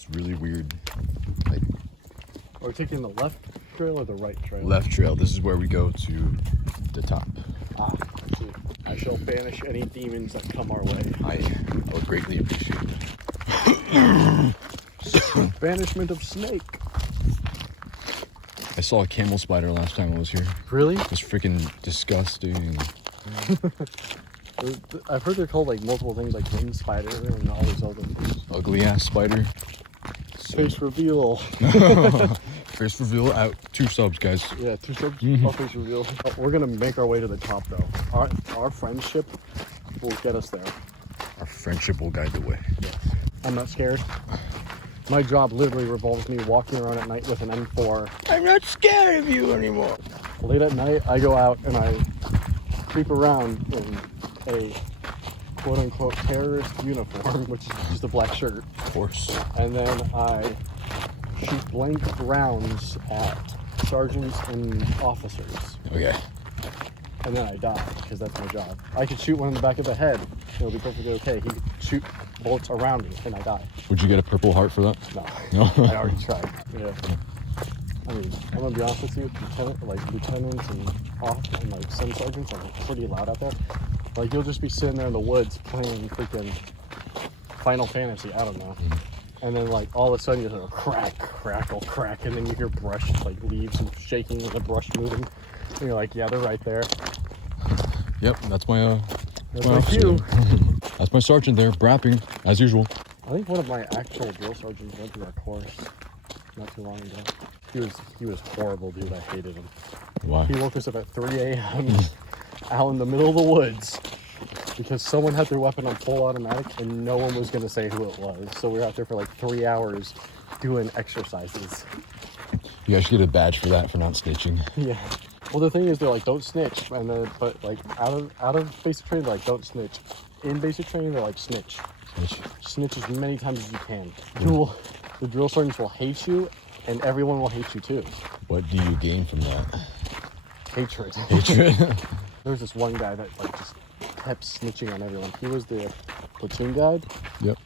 It's really weird. Like, are we taking the left trail or the right trail? left trail. This is where we go to the top. Ah, I see. I shall banish any demons that come our way. I would greatly appreciate it. Banishment of snake. I saw a camel spider last time I was here. Really? It was freaking disgusting. I've heard they're called like multiple things, like wind spider and all these other things. Ugly ass spider. Face reveal. Face reveal out. 2 subs, guys. Yeah, 2 subs. Face reveal. We're gonna make our way to the top though. Our friendship will get us there. Our friendship will guide the way. Yes. I'm not scared. My job literally revolves me walking around at night with an M4. I'm not scared of you anymore. Late at night, I go out and I creep around in a quote-unquote terrorist uniform, which is just a black shirt. Of course. And then I shoot blank rounds at sergeants and officers. Okay. And then I die, because that's my job. I could shoot one in the back of the head, and it'll be perfectly okay. He could shoot bullets around me, and I die. Would you get a Purple Heart for that? No. No? I already tried. Yeah. I mean, I'm gonna be honest with you, lieutenants and like some sergeants are pretty loud out there. Like, you'll just be sitting there in the woods playing freaking Final Fantasy, I don't know. And then like all of a sudden you hear a crack, crackle, crack, and then you hear brush, like leaves and shaking and the brush moving. And you're like, yeah, they're right there. Yep, that's my That's my cue. That's my sergeant there, brapping, as usual. I think one of my actual drill sergeants went through our course not too long ago. He was horrible, dude. I hated him. Why? He woke us up at 3 a.m. out in the middle of the woods because someone had their weapon on full automatic and no one was going to say who it was. So we were out there for like 3 hours doing exercises. You guys should get a badge for that, for not snitching. Yeah. Well, the thing is, they're like, don't snitch. And then, but like out of basic training, they're like, don't snitch. In basic training, they're like, snitch. Snitch as many times as you can. The drill sergeants will hate you, and everyone will hate you too. What do you gain from that? Hatred. Hatred? There was this one guy that like just kept snitching on everyone. He was the platoon guide. Yep.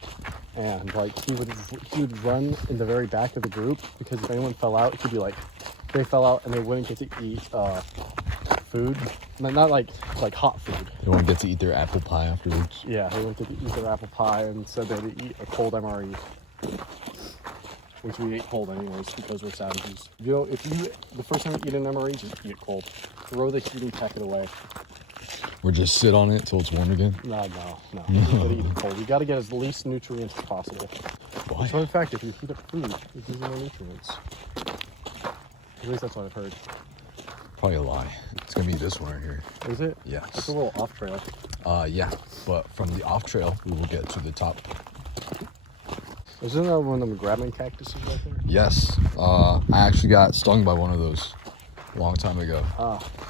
And like he would run in the very back of the group because if anyone fell out, he'd be like, they fell out and they wouldn't get to eat food. Not like hot food. They won't get to eat their apple pie afterwards. Yeah, they went to eat their apple pie and said they'd eat a cold MRE. Which we ate cold anyways because we're savages. You know, the first time you eat an MRE, just eat it cold. Throw the heating packet away. Or just sit on it till it's warm again? No. You gotta eat it cold. You gotta get as least nutrients as possible. Why? So in fact, if you heat up food, it gives you no nutrients. At least that's what I've heard. Probably a lie. It's gonna be this one right here. Is it? Yes. It's a little off trail. Yeah. But from the off trail, we will get to the top. Isn't that one of them grabbing cactuses right there? Yes. I actually got stung by one of those a long time ago.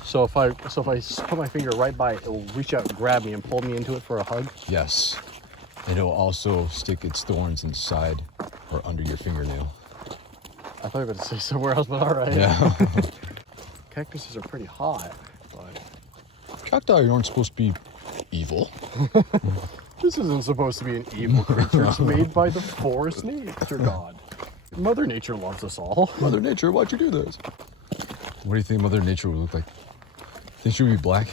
So if I put my finger right by it, it will reach out and grab me and pull me into it for a hug? Yes. And it'll also stick its thorns inside or under your fingernail. I thought you were going to say somewhere else, but alright. Yeah. Cactuses are pretty hot, but... Cacti aren't supposed to be evil. This isn't supposed to be an evil creature. It's made by the forest nature god. Mother Nature loves us all. Mother Nature, why'd you do this? What do you think Mother Nature would look like? Think she would be black?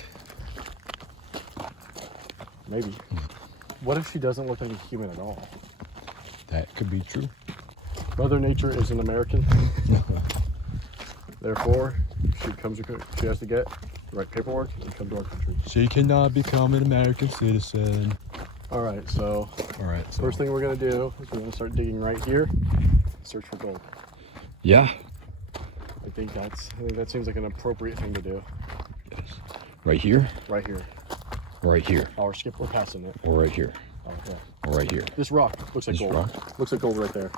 Maybe. What if she doesn't look like a human at all? That could be true. Mother Nature is an American. Therefore, she has to get the right paperwork and come to our country. She cannot become an American citizen. Alright, so first thing we're going to do is we're going to start digging right here. Search for gold. Yeah. I think that seems like an appropriate thing to do. Yes. Right here? Right here. Right here. Or skip, we're passing it. Or right here. Oh, yeah. Or right here. This rock looks like gold. Looks like gold right there.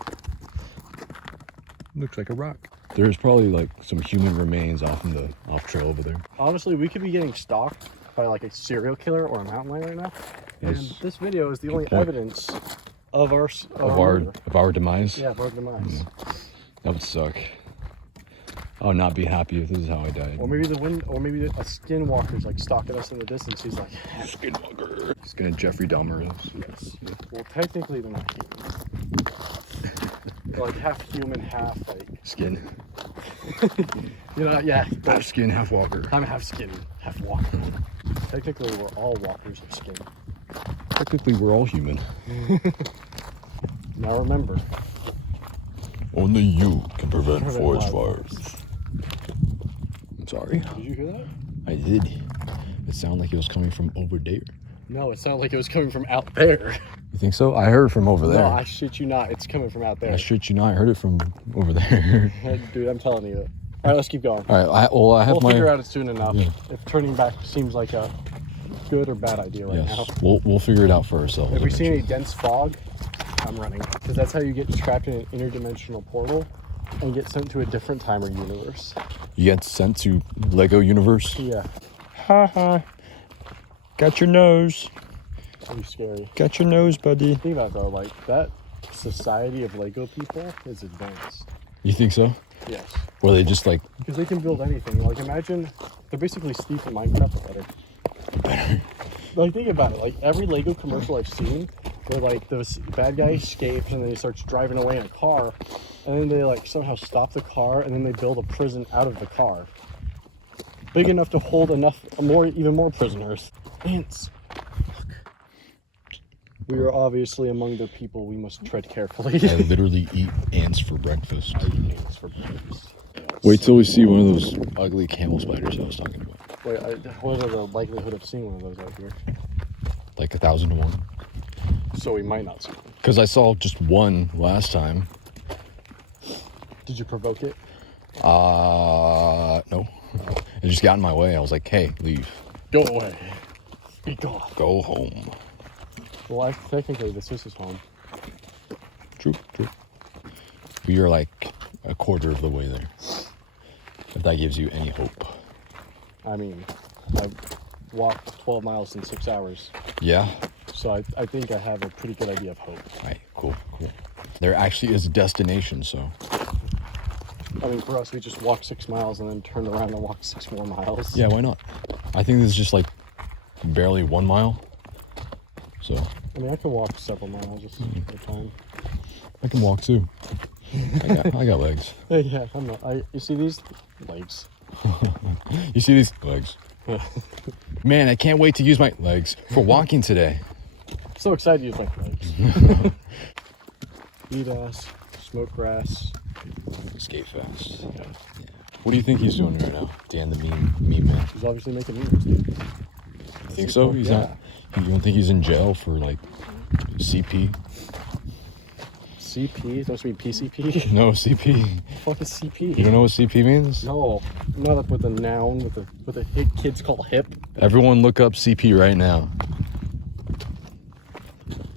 Looks like a rock. There's probably like some human remains off trail over there. Honestly, we could be getting stalked by like a serial killer or a mountain lion right now. And this video is the only evidence of our demise. Yeah, of our demise. That would suck. I would not be happy if this is how I died. Or maybe a skinwalker's like stalking us in the distance. He's like, Skinwalker. He's gonna Jeffrey Dahmer us. Yes. Well, technically they're not humans. like half human, half like Skin. you know, yeah. Half skin, half walker. I'm half skin, half walker. Technically, we're all walkers of skin. Technically, we're all human. Now remember, Only you can prevent Prevent forest wildfires. fires. I'm sorry. Did you hear that? I did. It sounded like it was coming from over there. No, it sounded like it was coming from out there. You think so? I heard from over there. No, I shit you not. It's coming from out there. I shit you not. I heard it from over there. Dude, I'm telling you. All right, let's keep going. All right. I have We'll my. figure out it soon enough. Yeah. If turning back seems like a good or bad idea right Yes. now. We'll figure it out for ourselves. If we see any dense fog, I'm running. Because that's how you get trapped in an interdimensional portal and get sent to a different time or universe. You get sent to Lego Universe. Yeah, Haha. Got your nose. pretty scary. Got your nose, buddy. Think about it though, like that society of Lego people is advanced. You think so? Yes. Or they just like Because they can build anything. Like imagine, they're basically Steve from Minecraft but better. Like think about it. Like every Lego commercial I've seen, where like the bad guy escapes and then he starts driving away in a car, and then they like somehow stop the car and then they build a prison out of the car, big enough to hold even more prisoners. Ants. We are obviously among the people. We must tread carefully. I literally eat ants for breakfast. I eat ants for breakfast. Wait till we see one of those ugly camel spiders I was talking about. Wait, what are the likelihood of seeing one of those out here? Like 1,000 to 1. So we might not see one. Because I saw just one last time. Did you provoke it? No. It just got in my way. I was like, hey, leave. Go away. Be gone. Go home. Well, technically, this is his home. True. We are like a quarter of the way there. If that gives you any hope. I mean, I walked 12 miles in 6 hours, Yeah? so I think I have a pretty good idea of hope. Alright, cool. There actually is a destination, so. I mean, for us, we just walked 6 miles and then turned around and walked 6 more miles. Yeah, why not? I think this is just like barely 1 mile. So, I mean, I can walk several miles just at a time. I can walk too. I got legs. Yeah, I'm not. You see these legs? You see these legs? Man, I can't wait to use my legs for walking today. So excited to use my legs. Eat ass, smoke grass. Skate fast. Yeah. What do you think he's doing right now? Dan the meme man. He's obviously making memes, dude. You think so? He's Yeah. not. You don't think he's in jail for like CP? CP? Supposed to be PCP? No, CP. What the fuck is CP? You don't know what CP means? No, not up with a noun, with a hit kids call hip. Everyone look up CP right now.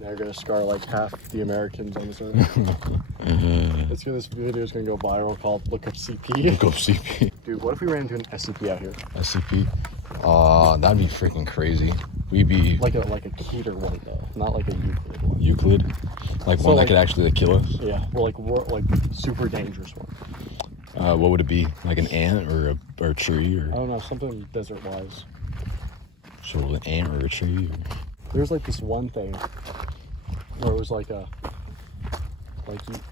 Now you're gonna scar like half the Americans on this earth. This video is gonna go viral called "Look Up CP." Look up CP. Dude, what if we ran into an SCP out here? SCP. That'd be freaking crazy. We'd be Like a Keter one though, not like a Euclid one. Euclid, like So, one like- that could actually like, kill us. Yeah, well, like super dangerous one. What would it be? Like an ant or a tree I or don't know, something desert wise. sort of an ant or a tree? There's like this one thing where it was like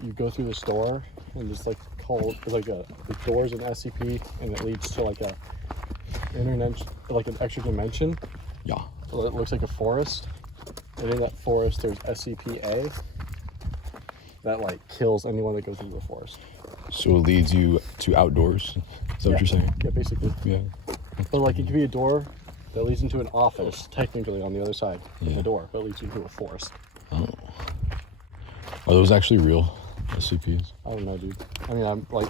you go through the store and it's like called the door's an SCP and it leads to like an extra dimension. Yeah. Well, it looks like a forest, and in that forest there's SCP-A that like kills anyone that goes into the forest. So it leads you to outdoors. Is that what you're saying? Yeah, basically. Yeah. But like it could be a door that leads into an office, technically on the other side of Yeah. the door, but leads you to a forest. Oh. Are those actually real SCPs? I don't know, dude. I mean, I'm like,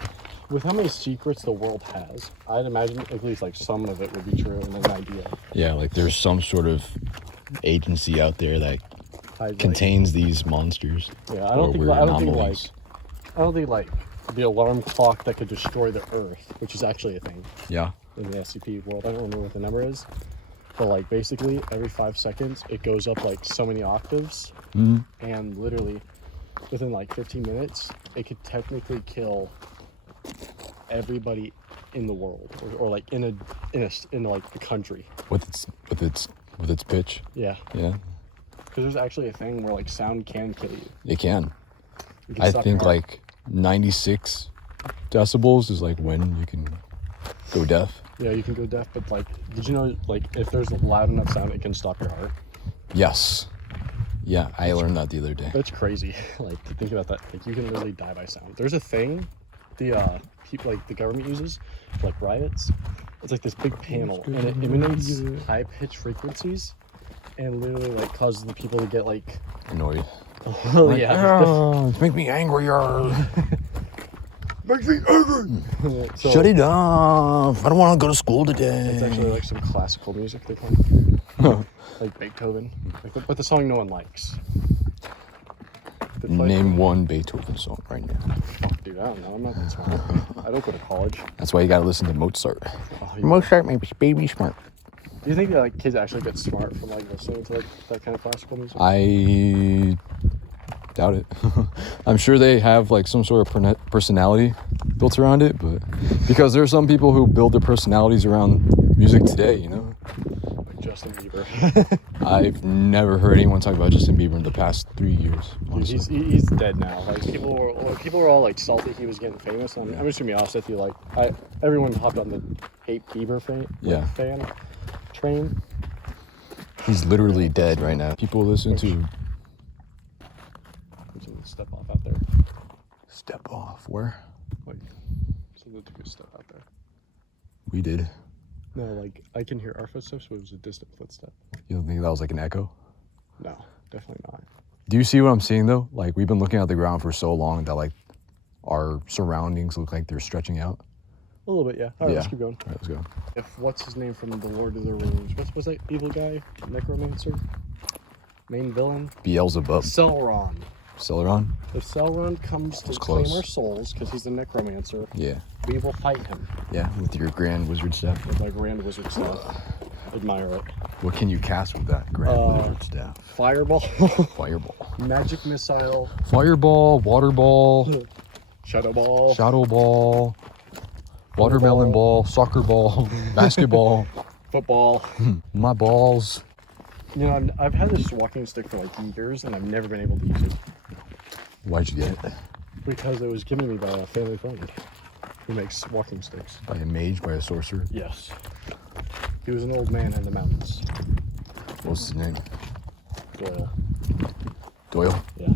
with how many secrets the world has, I'd imagine at least like some of it would be true and an idea. Yeah, like there's some sort of agency out there that Like, contains these monsters. yeah, I don't think weird like the alarm clock that could destroy the Earth, which is actually a thing Yeah. in the SCP world. I don't remember what the number is, but like basically every 5 seconds it goes up like so many octaves, and literally within like 15 minutes it could technically kill everybody in the world, or like in like the country. With its pitch. Yeah, Yeah. because there's actually a thing where like sound can kill you. It can. You can I stop think your heart. like 96 decibels is like when you can go deaf. Yeah, you can go deaf, but like, did you know, like, if there's a loud enough sound, it can stop your heart? Yes. Yeah, I learned that the other day. That's crazy. Like, to think about that. Like, you can literally die by sound. There's a thing the people, like, the government uses for, like, riots. It's like this big panel, and it emanates high-pitched frequencies, and literally, like, causes the people to get, like... Annoyed. Oh, like, yeah. It's make me angrier. Makes me angry! So, shut it off. I don't want to go to school today. it's actually, like, some classical music they call like Beethoven. Like, but the song no one likes. Name one Beethoven song right now. Fuck, dude, I don't know. I'm not that smart. I don't go to college. That's why you gotta listen to Mozart. Oh, Mozart makes baby smart. Do you think that, like, kids actually get smart from, like, listening to, like, that kind of classical music? I doubt it. I'm sure they have like some sort of personality built around it, but because there are some people who build their personalities around music today, you know. Like Justin Bieber. I've never heard anyone talk about Justin Bieber in the past 3 years. Dude, he's dead now. Like, people were all like salty he was getting famous. I'm just gonna be honest with you. Like, everyone hopped on the hate Bieber fan train. He's literally dead right now. People listen to. Step off out there. Step off where? Like, someone took a step out there. We did. No, like, I can hear our footsteps, but it was a distant footstep. You don't think that was like an echo? No, definitely not. Do you see what I'm seeing though? Like, we've been looking at the ground for so long that like our surroundings look like they're stretching out. A little bit, yeah. All right, let's keep going. All right, let's go. If what's his name from the Lord of the Rings? What's that evil guy? Necromancer? Main villain? Beelzebub. Sauron. Celeron? If Sauron comes to claim our souls, because he's a necromancer, yeah, we will fight him. Yeah, with your grand wizard staff. With my grand wizard staff. Admire it. What can you cast with that grand wizard staff? Fireball. Fireball. Magic missile. Fireball, water ball. Shadow ball. Shadow ball. Watermelon ball, soccer ball, basketball. Football. My balls. You know, I've had this walking stick for like years, and I've never been able to use it. Why'd you get it? Because it was given me by a family friend who makes walking sticks. By a mage, by a sorcerer? Yes. He was an old man in the mountains. What's his name? Doyle. Doyle? Yeah.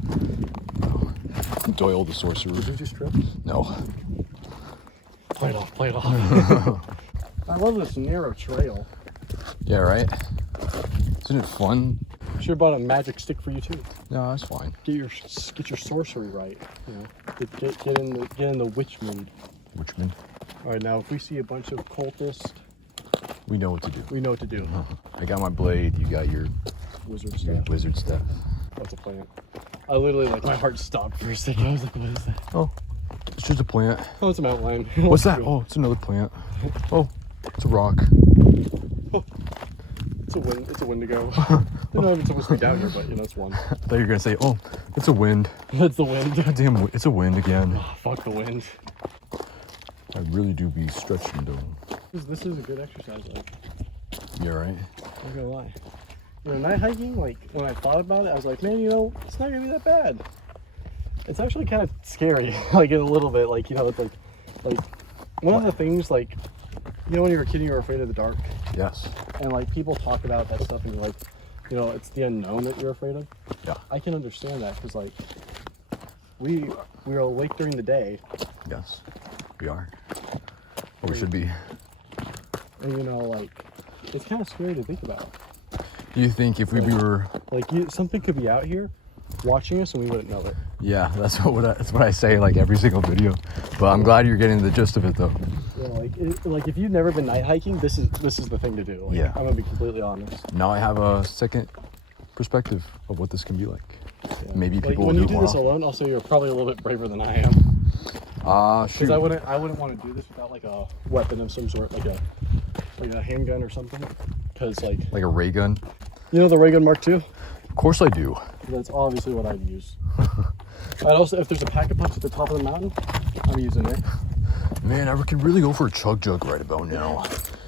Oh. Doyle the sorcerer. Did you just trip? No. Play it off, play it off. I love this narrow trail. Yeah, right? Isn't it fun? Should have bought a magic stick for you too. No, that's fine. Get your sorcery right. You know, get in the witch mood. Witchman. All right, now if we see a bunch of cultists, we know what to do. We know what to do. I got my blade. You got your wizard staff. Wizard staff. That's a plant. I literally, like, my heart stopped for a second. I was like, what is that? Oh, it's just a plant. Oh, it's an outline. What's that? Oh, it's another plant. Oh, it's a rock. Oh, it's a Wendigo. I don't know if it's supposed to be down here, but you know, it's one. I thought you were gonna say, oh, it's a wind. That's the wind. God damn, it's a wind again. Oh, fuck the wind. I really do be stretching though. This is a good exercise, like. Yeah, right? I'm not gonna lie. You know, night hiking, like, when I thought about it, I was like, man, you know, it's not gonna be that bad. It's actually kind of scary, like, in a little bit. Like, you know, it's like one of the things, like, you know, when you were a kid, you were afraid of the dark. Yes. And, like, people talk about that stuff, and you're like, you know, it's the unknown that you're afraid of. Yeah. I can understand that, because, like, we are awake during the day. Yes, we are. Or we should be. And, you know, like, it's kind of scary to think about. Do you think if we were... Like, something could be out here watching us and we wouldn't know it. Yeah, that's what I say, like, every single video. But I'm glad you're getting the gist of it, though. Yeah, like if you've never been night hiking, this is the thing to do. Like, yeah. I'm gonna be completely honest. Now I have a second perspective of what this can be like. Yeah. Maybe people when will you do do more this alone, also you're probably a little bit braver than I am. Shoot. Because I wouldn't want to do this without like a weapon of some sort, like a handgun or something. Because like a ray gun. You know the ray gun Mark II? Of course I do. That's obviously what I'd use. I'd also, if there's a pack-a-punch at the top of the mountain, I'm using it. Man, I could really go for a chug jug right about now.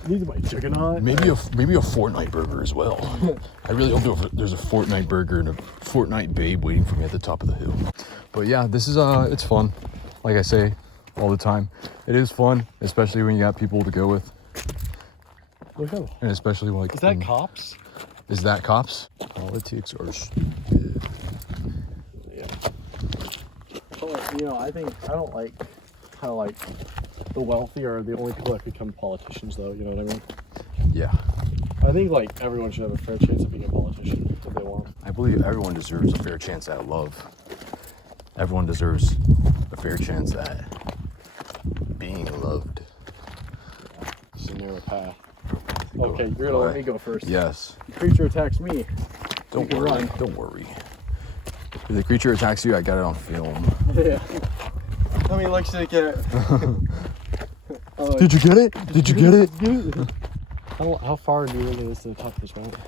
Need my juggernaut. Maybe a Fortnite burger as well. I really hope there's a Fortnite burger and a Fortnite babe waiting for me at the top of the hill. But yeah, this is it's fun. like I say all the time, it is fun, especially when you got people to go with. Look at And especially like... Is that cops? Is that cops? Politics are stupid. Yeah. You know, I don't like how like the wealthy are the only people that become politicians, though. You know what I mean? Yeah. I think like everyone should have a fair chance of being a politician if they want. I believe everyone deserves a fair chance at love. Everyone deserves a fair chance at being loved. It's a narrow path. Okay, you're gonna let me go first. Yes. The creature attacks me. Don't worry. Run. Don't worry. If the creature attacks you, I got it on film. Yeah. I mean, like, shake it. Did you get it? Did you get it? How far do you think it is to the top of this mountain?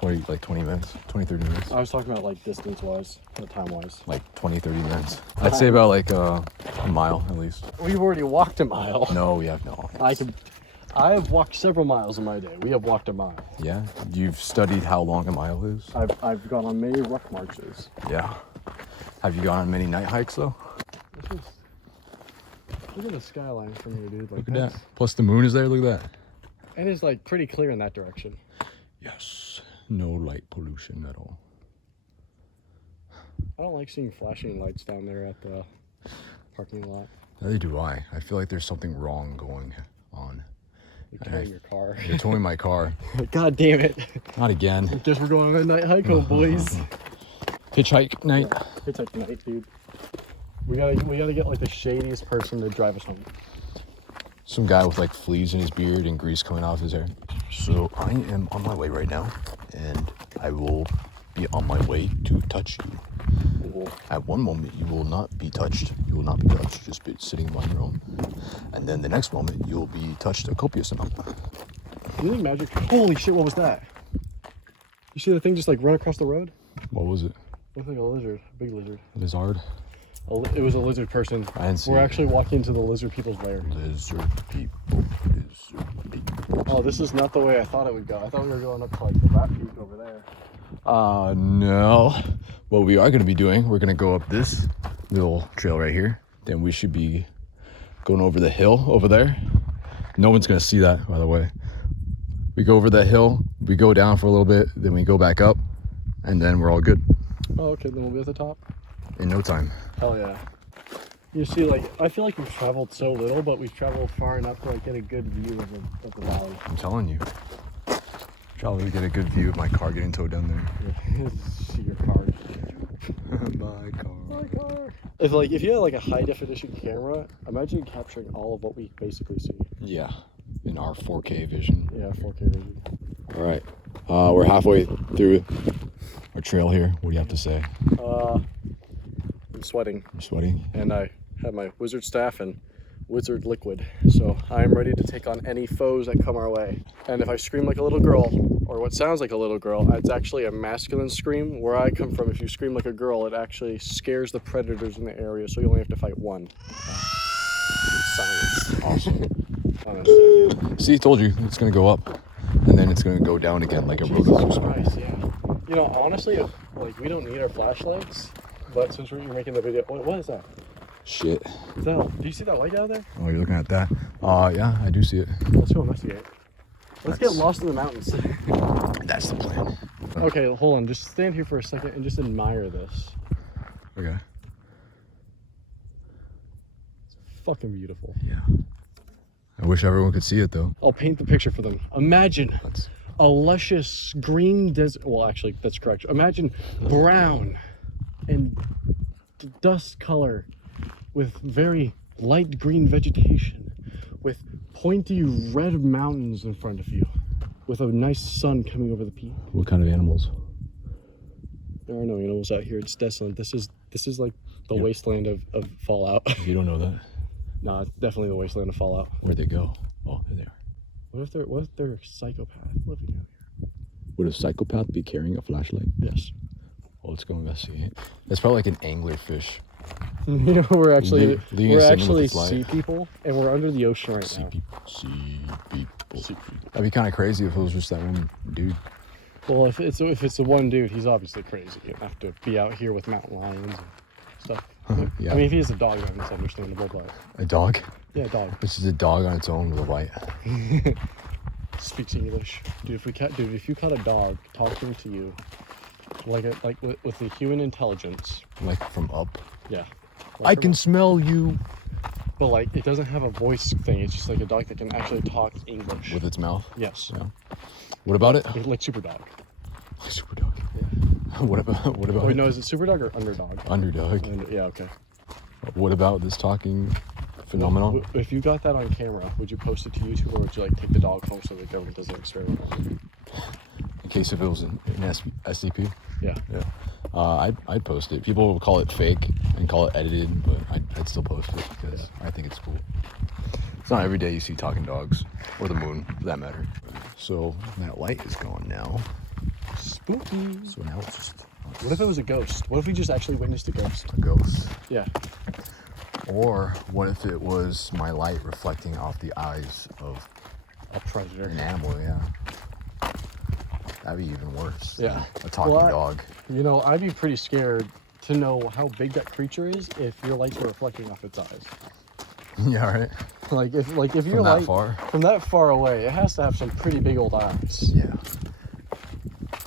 20 minutes. 20, 30 minutes. I was talking about like distance-wise, not time-wise. Like 20, 30 minutes. I'd say about like a mile at least. We've already walked a mile. No, we have no. I have walked several miles in my day. We have walked a mile. Yeah? You've studied how long a mile is? I've gone on many rough marches. Yeah. Have you gone on many night hikes though? Look at the skyline from here, dude. Like, look at that. Plus the moon is there, look at that. And it's like pretty clear in that direction. Yes. No light pollution at all. I don't like seeing flashing lights down there at the parking lot. Neither do I. I feel like there's something wrong going on. You're towing your car. You're towing my car. God damn it. Not again. Guess we're going on a night hike home, boys. Hitchhike night. Yeah, hitchhike night, dude. We gotta get like the shadiest person to drive us home. Some guy with like fleas in his beard and grease coming off his hair. So I am on my way right now, and I will be on my way to touch you. Cool. At one moment, you will not be touched. You will not be touched, just be sitting on your own. And then the next moment, you will be touched a copious amount. Do you think magic? Holy shit! What was that? You see the thing just like run across the road? What was it? Looked like a lizard, a big lizard. Lizard? It was a lizard person. I didn't see We're it. actually walking into the lizard people's lair. Lizard people. Lizard people. Oh, this is not the way I thought it would go. I thought we were going up to like the rat peak over there. No. What we are going to be doing, we're going to go up this little trail right here. Then we should be going over the hill over there. No one's going to see that, by the way. We go over that hill, we go down for a little bit, then we go back up, and then we're all good. Oh, okay, then we'll be at the top. In no time. Hell yeah. You see, like, I feel like we've traveled so little, but we've traveled far enough to like get a good view of the valley. I'm telling you. Probably get a good view of my car getting towed down there. Yeah, see your car. My car. My car. If you had like a high definition camera, imagine capturing all of what we basically see. Yeah. In our 4K vision. Yeah, 4K vision. All right. We're halfway through our trail here. What do you have to say? I'm sweating. You're sweating? And I have my wizard staff and wizard liquid. So I'm ready to take on any foes that come our way. And if I scream like a little girl, or what sounds like a little girl, it's actually a masculine scream. Where I come from, if you scream like a girl, it actually scares the predators in the area, so you only have to fight one. Science. Awesome. See, I told you, it's going to go up, and then it's going to go down again like a roller coaster. Christ, yeah. You know, honestly, like, we don't need our flashlights, but since you're making the video, what is that? Shit. Do you see that light out there? Oh, you're looking at that? Yeah, I do see it. Let's go investigate. Let's get lost in the mountains. That's the plan. Okay, hold on. Just stand here for a second and just admire this. Okay. It's fucking beautiful. Yeah. I wish everyone could see it, though. I'll paint the picture for them. Imagine a luscious green desert. Well, actually, that's correct. Imagine brown and dust color with very light green vegetation, with pointy red mountains in front of you, with a nice sun coming over the peak. What kind of animals? There are no animals out here. It's desolate. This is like the wasteland of Fallout. You don't know that? No, it's definitely the wasteland of Fallout. Where'd they go? Oh, there they are. What if they're a psychopath living out here? Would a psychopath be carrying a flashlight? Yes. Well, let's go investigate. That's probably like an anglerfish. You know, we're actually sea sea people, and we're under the ocean right now. Sea people. That'd be kind of crazy if it was just that one dude. Well, if it's the one dude, he's obviously crazy. You have to be out here with mountain lions and stuff. Yeah. I mean, if he is a dog, then it's understandable, but A dog? yeah, a dog. Which is a dog on its own with a light. Speaks English. Dude, if you caught a dog talking to you like with the human intelligence, Like from up. yeah. I can smell you. But like it doesn't have a voice thing. It's just like a dog that can actually talk English. With its mouth? Yes. Yeah. What about it? Like super dog. Super dog. What about Wait, it? no, is it super dog or underdog? Underdog. Yeah, okay. What about this talking phenomenon? If you got that on camera, would you post it to YouTube or would you like take the dog home so the government doesn't experiment on it? In case if it was an SCP? Yeah. Yeah. I'd post it. People will call it fake and call it edited, but I'd still post it because I think it's cool. It's not every day you see talking dogs, or the moon, for that matter. So that light is gone now. Spooky. So now it's just What if it was a ghost? What if we just actually witnessed a ghost? a ghost. Yeah. Or what if it was my light reflecting off the eyes of A predator. an animal? Yeah. That'd be even worse. than Yeah. A talking Well, dog. You know, I'd be pretty scared to know how big that creature is if your lights were reflecting off its eyes. Yeah, right. Like if your From that light far. from that far away, it has to have some pretty big old eyes. Yeah.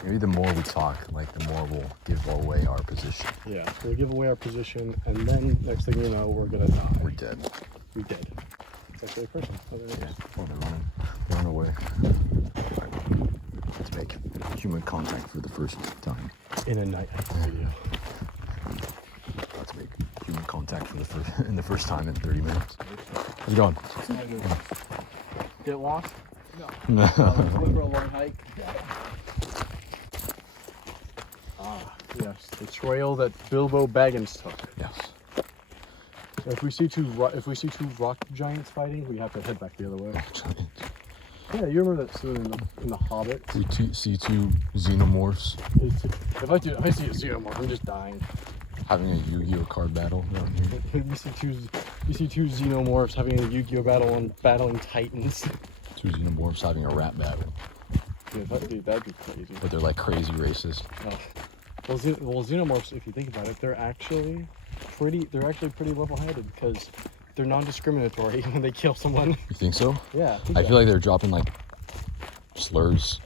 Maybe the more we talk, like the more we'll give away our position. Yeah. We'll give away our position, and then next thing you know, we're gonna die. We're dead. We're dead. It's actually a person. Oh, there it Yeah. is. Oh, they're running. They're running away. Alright. Let's make human contact for the first time. In a night video. Let's make human contact for the first time in 30 minutes. How's it going? Get lost? No. Went for a long hike. Ah, yes, the trail that Bilbo Baggins took. Yes. If we see two rock giants fighting, we have to head back the other way. Yeah, you remember that scene in the Hobbit? See two xenomorphs If I see a xenomorph, I'm just dying. having a Yu-Gi-Oh card battle down here. You see two xenomorphs having a Yu-Gi-Oh battle and battling titans. Two xenomorphs having a rap battle. Dude, that'd be crazy. But they're like crazy racist. Oh. Well, xenomorphs, if you think about it, they're actually pretty level-headed because they're non-discriminatory when they kill someone. You think so? Yeah. I feel like they're dropping like slurs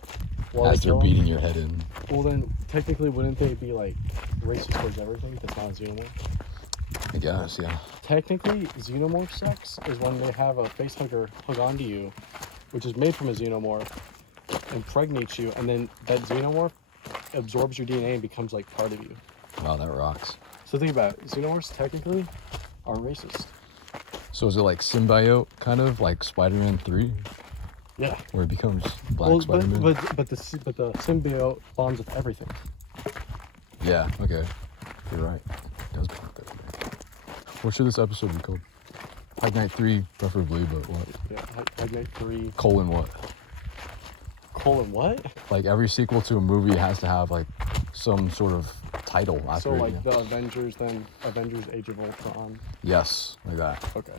While as they they're kill 'em. beating your head in. Well, then technically, wouldn't they be like racist towards everything? That's not a xenomorph. I guess, yeah. Technically, xenomorph sex is when they have a face hugger hug onto you, which is made from a xenomorph, impregnates you, and then that xenomorph absorbs your DNA and becomes like part of you. Wow, that rocks. So think about it. Xenomorphs technically are racist. So is it like symbiote, kind of like Spider-Man 3, Yeah. where it becomes Black Well, Spider-Man? but the symbiote bonds with everything. Yeah, okay. You're right. It does bond with everything. What should this episode be called? Hikenite 3, preferably, but what? Yeah. Hikenite 3. Colon what? Colon what? Like every sequel to a movie has to have like some sort of title after So it. like yeah. the Avengers, then Avengers Age of Ultron. Yes, like that. Okay.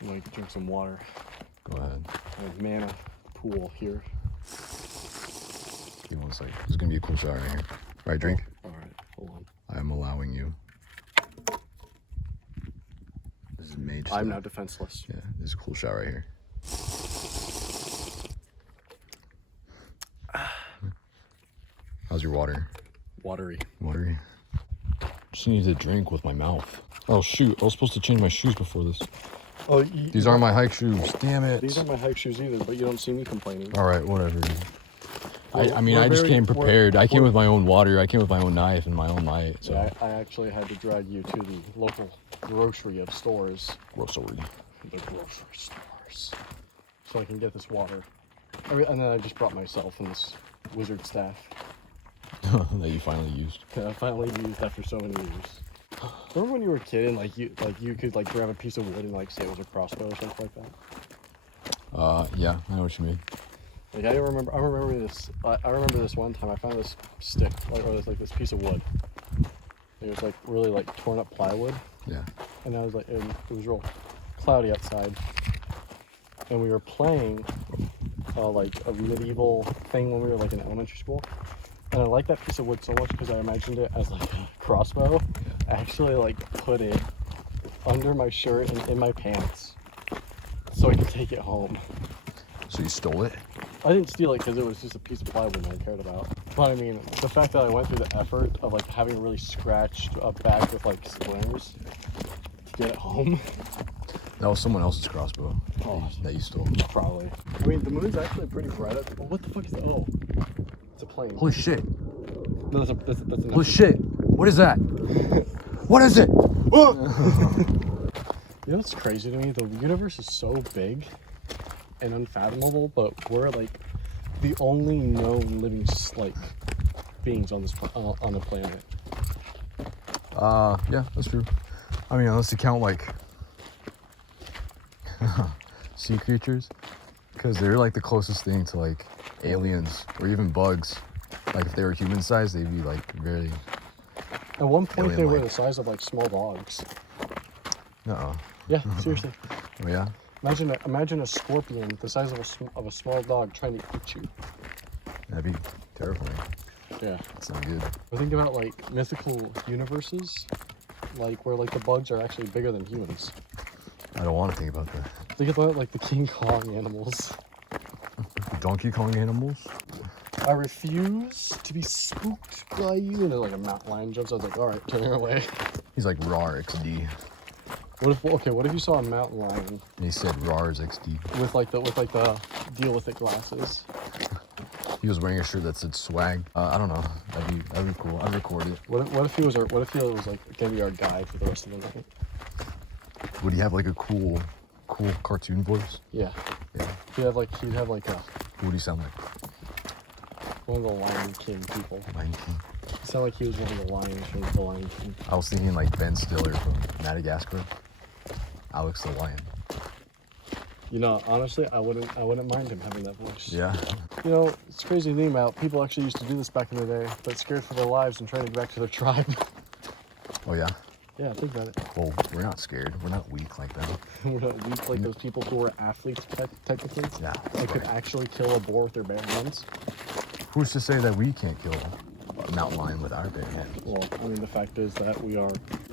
I'm gonna drink some water. Go ahead. There's mana pool here. Give me one sec. There's gonna be a cool shot right here. Right, drink. Alright, hold on. I am allowing you. This is mage I'm stuff. now defenseless. Yeah, this is a cool shot right here. How's your water? Watery. Watery. Just need to drink with my mouth. Oh shoot! I was supposed to change my shoes before this. Oh, These aren't my hike shoes. Damn it. These aren't my hike shoes either, but you don't see me complaining. All right, whatever. Well, I mean, we're I just very- came prepared. I came we're- with my own water. I came with my own knife and my own light. So Yeah, I actually had to drag you to the local grocery of stores. grocery. The grocery stores. So I can get this water. And then I just brought myself and this wizard staff that you finally used. that I finally used after so many years. Remember when you were a kid and you could like grab a piece of wood and like say it was a crossbow or something like that? Yeah, I know what you mean. Like I remember this. I remember this one time I found this stick or this piece of wood. It was like really like torn up plywood, Yeah. and I was like, it was real cloudy outside, and we were playing like a medieval thing when we were like in elementary school. And I liked that piece of wood so much because I imagined it as like a crossbow. Yeah. actually like put it under my shirt and in my pants so I could take it home. So you stole it? I didn't steal it because it was just a piece of plywood that I cared about. But I mean, the fact that I went through the effort of like having a really scratched up back with like splinters to get it home. That was someone else's crossbow that you stole. Probably. I mean, the moon's actually pretty bright. Oh, what the fuck is that? Oh, it's a plane. Holy shit. No, that's an Holy shit. What is that? What is it? You know what's crazy to me? The universe is so big and unfathomable, but we're like the only known living like beings on this on the planet. Yeah, that's true. I mean, unless you count like sea creatures, because they're like the closest thing to like aliens or even bugs. Like if they were human sized, they'd be like very. At one point, they were alien-like. the size of like small dogs. Uh-oh. Yeah, seriously. Oh yeah. Imagine a scorpion the size of a small dog trying to eat you. That'd be terrifying. Yeah. That's not good. I think about like mythical universes, like where like the bugs are actually bigger than humans. I don't want to think about that. Think about like the King Kong animals. The Donkey Kong animals? I refuse to be spooked by you. And then like a mountain lion jumps. I was like, all right, turn her away. He's like RAR XD. What if you saw a mountain lion And he said RAR's XD. with like the deal with it glasses? He was wearing a shirt that said swag. I don't know. That'd be cool. I'd record it. What if he was like gonna be our guide for the rest of the night? Would he have like a cool cartoon voice? Yeah. Yeah. He'd have like a Who would he sound like? one of the Lion King people. Lion King. It sounded like he was one of the lions from the Lion King. I was thinking like Ben Stiller from Madagascar. Alex the Lion. You know, honestly, I wouldn't mind him having that voice. Yeah. You know, it's crazy to think about. People actually used to do this back in the day, but scared for their lives and trying to get back to their tribe. Oh yeah. Yeah, think about it. Well, we're not scared. We're not weak like that. We're not weak like those people who were athletes, technically. Yeah. They could actually kill a boar with their bare hands. Who's to say that we can't kill a mountain lion with our bare hands? Well, I mean, the fact is that we are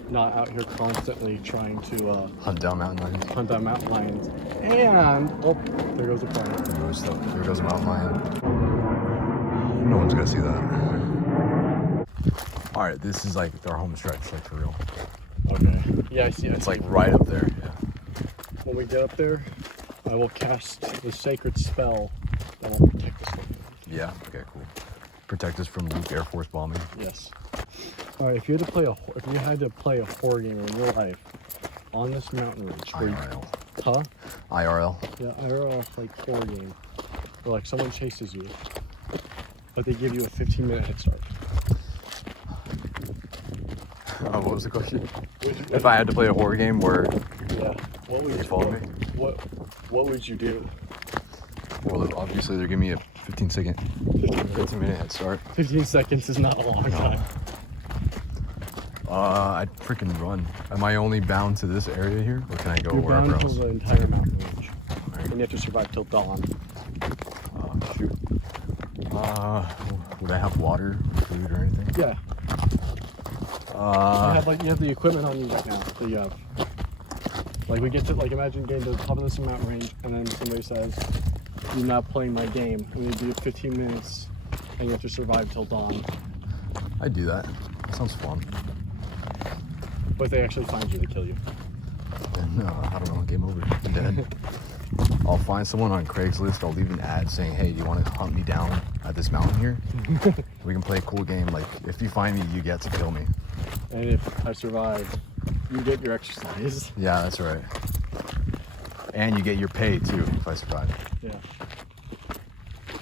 not out here constantly trying to Hunt down mountain lions. hunt down mountain lions. And, oh, there goes a plane. There goes a mountain lion. No one's gonna see that. All right, this is like our home stretch, like for real. Okay. Yeah, I see. It's like right up there. Yeah. When we get up there, I will cast the sacred spell that will protect us from it. Yeah. Okay. Cool. Protect us from Luke Air Force bombing. Yes. All right. If you had to play a horror game in real life on this mountain range, where IRL. huh? IRL. Yeah, IRL like horror game, where like someone chases you, but they give you a 15-minute head start. What was the question? If I had to play a horror game where Yeah. What would you follow me? What would you do? Well, obviously they're giving me a 15-minute head start. 15 seconds is not a long time. I'd freaking run. Am I only bound to this area here, or can I go You're wherever bound to else? the entire mountain range, Alright. and you have to survive till dawn. Shoot. Would I have water, or food, or anything? Yeah. You have the equipment on you right now that you have. Like we get to imagine getting to the top of this mountain range, and then somebody says, "You're not playing my game. I'm gonna do 15 minutes, and you have to survive till dawn." I'd do that. That sounds fun. But if they actually find you, they kill you. And, I don't know, game over. I'm dead. I'll find someone on Craigslist. I'll leave an ad saying, "Hey, do you want to hunt me down at this mountain here? We can play a cool game. Like, if you find me, you get to kill me." And if I survive, you get your exercise. Yeah, that's right. And you get your pay too if I survive. Yeah.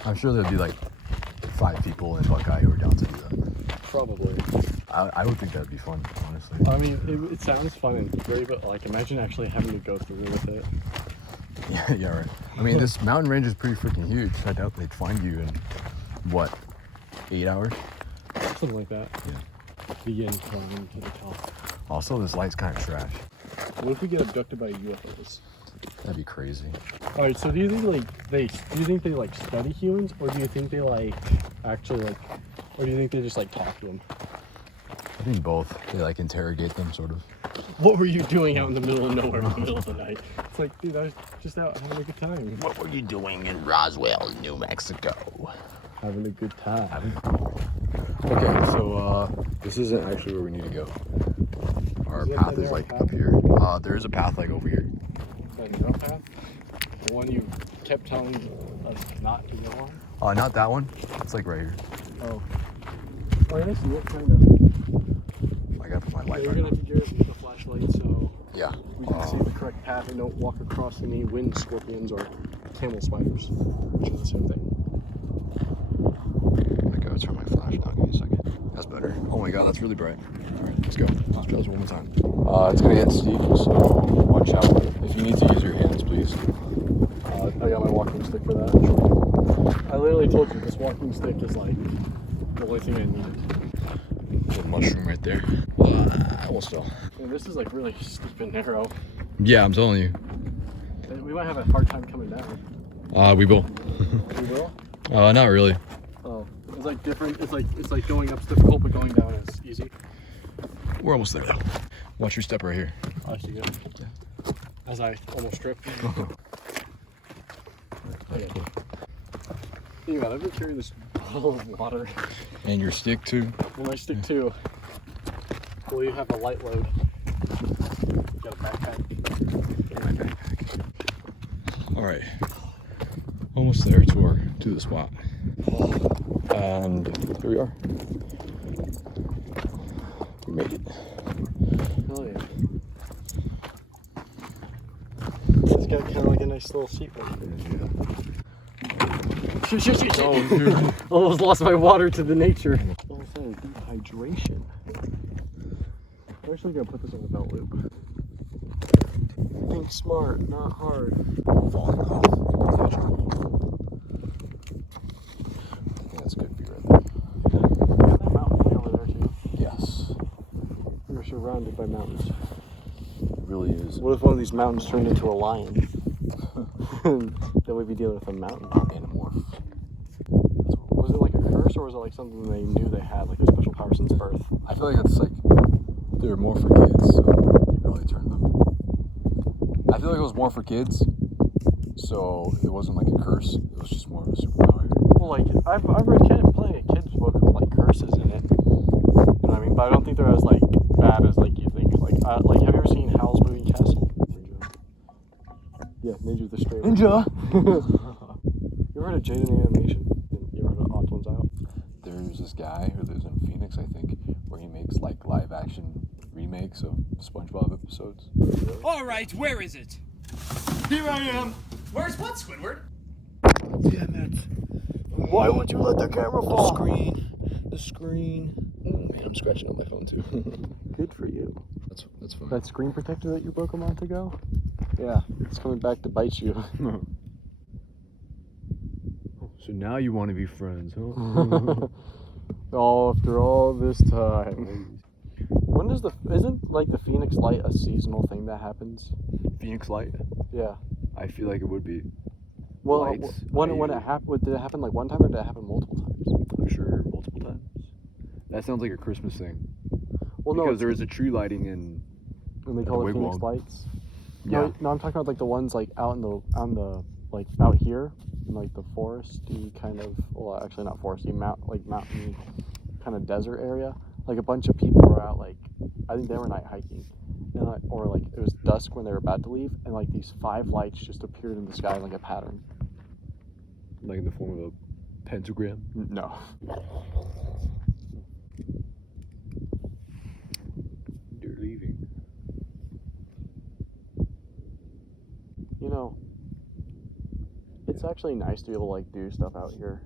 I'm sure there'll be like 5 people in Buckeye who are down to do that. Probably. I would think that'd be fun, honestly. I mean, it sounds fun and great, but like imagine actually having to go through with it. Yeah, right. I mean, this mountain range is pretty freaking huge. I doubt they'd find you in, what, 8 hours? Something like that. Yeah. Begin climbing to the top. Also, this light's kind of trash. What if we get abducted by UFOs? That'd be crazy. All right. So do you think they like study humans, or do you think they like actually like, or do you think they just like talk to them? I think both. They like interrogate them, sort of. What were you doing out in the middle of nowhere in the middle of the night? It's like, dude, I was just out having a good time. What were you doing in Roswell, New Mexico? Having a good time. Okay, so this isn't actually where we need to go. Our Is it path the is narrow like path? up here. There is a path like over here. That narrow path? The one you kept telling us not to go on? Not that one. It's like right here. Oh. Oh, yeah, I see it, kind of. I gotta put my light You're back gonna on. have to use the flashlight so Yeah. we can see the correct path and don't walk across any wind scorpions or camel spiders, which are the same thing. I gotta turn my flash now. Give me a second. That's better. Oh my god, that's really bright. Alright, let's go. Let's try this one more time. It's gonna get steep, so watch out. If you need to use your hands, please. I got my walking stick for that. I literally told you this walking stick is like the only thing I needed. Little mushroom right there. Well, still. And this is like really steep and narrow. Yeah, I'm telling you. We might have a hard time coming down. We will. We will? Not really. Oh, it's like different. It's like going up's difficult, but going down is easy. We're almost there though. Watch your step right here. I see good. Yeah. As I almost tripped. Okay. Think about it, I've been carrying this bottle of water. And your stick too. And my stick too. Will you have a light load? You got a backpack? In my backpack. Alright. Almost there to the spot. And here we are. We made it. Oh yeah. It's got kind of like a nice little seat right there. Shit. Oh, dude. Almost lost my water to the nature. All of a sudden, dehydration. I'm actually gonna put this on the belt loop. Think smart, not hard. Falling off. Yeah, that's good for you right there. Got that mountain way over there too. Yes. We're surrounded by mountains. It really is. What if one of these mountains turned into a lion? Then we'd be dealing with a mountain. Animorph. Was it like a curse or was it like something they knew they had, like a special power since birth? I feel like it's like they're more for kids, so they probably turned them. I feel like it was more for kids, so it wasn't like a curse. It was just more of a superpower. Well, like I've read plenty of kids' book with like curses in it. You know what I mean? But I don't think they're as like bad as like you think. Like have you ever seen Howl's Moving Castle? Yeah, Ninja the Stray. Ninja. You ever heard of Jaden Animation? You ever heard of Odd Ones Out? There's this guy who lives in Phoenix, I think, where he makes like live action remakes of SpongeBob episodes. All right, where is it? Here I am. Where's what, Squidward? Damn it. Why would you let the camera fall? The screen. Oh man, I'm scratching on my phone too. Good for you. That's fine. That screen protector that you broke a month ago? Yeah, it's coming back to bite you. So now you want to be friends, huh? Oh, after all this time. When does isn't like the Phoenix Light a seasonal thing that happens? Phoenix Light? Yeah. I feel like it would be. Well, Lights, when it happened, did it happen like one time or did it happen multiple times? I'm sure multiple times. That sounds like a Christmas thing. Well, no, Because there is a tree lighting in. and they at call the it Phoenix wigwam. Lights. Yeah. No, I'm talking about like the ones like out in the like out here in like the foresty kind of, well, actually not foresty, mountain kind of desert area. Like a bunch of people were out, like I think they were night hiking, and or like it was dusk when they were about to leave, and like these 5 lights just appeared in the sky like a pattern. Like in the form of a pentagram? No. You're leaving. You know, it's actually nice to be able to like do stuff out here.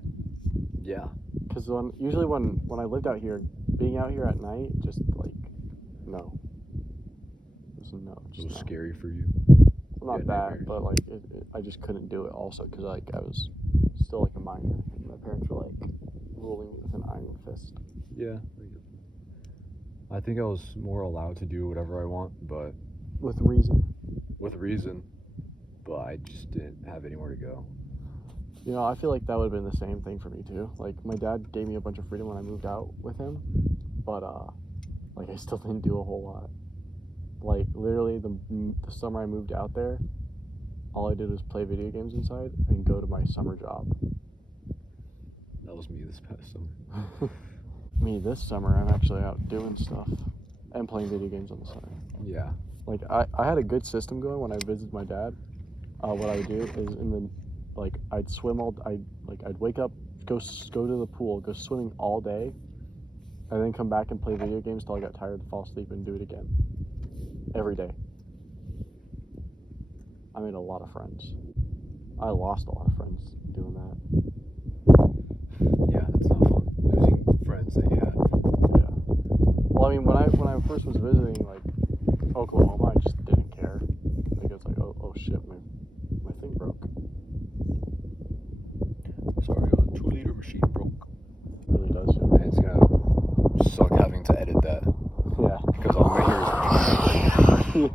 Yeah. Because usually when I lived out here, being out here at night, just like, no. Just no. It's a Just little no. scary for you. Well, not Yeah, that, nightmares. but like, I just couldn't do it also because like I was still like a minor. And my parents were like ruling me with an iron fist. Yeah. I think I was more allowed to do whatever I want, but With reason. with reason. But I just didn't have anywhere to go. You know, I feel like that would have been the same thing for me too. Like my dad gave me a bunch of freedom when I moved out with him, but Like, I still didn't do a whole lot. Like, literally, the summer I moved out there, all I did was play video games inside and go to my summer job. That was me this past summer. Me, this summer, I'm actually out doing stuff and playing video games on the side. Yeah. Like, I had a good system going when I visited my dad. What I would do is I'd swim I'd wake up, go to the pool, go swimming all day, and then come back and play video games till I got tired and fall asleep and do it again. Every day. I made a lot of friends. I lost a lot of friends doing that. Yeah, that's not fun. Losing friends that you had. Yeah. Well, I mean, when I first was visiting like Oklahoma, I just didn't care. Like, it's like, oh shit, my thing broke. Sorry, a 2-liter machine broke. It really does. Yeah. And it's gonna suck having to edit that. Yeah. Because all I hear is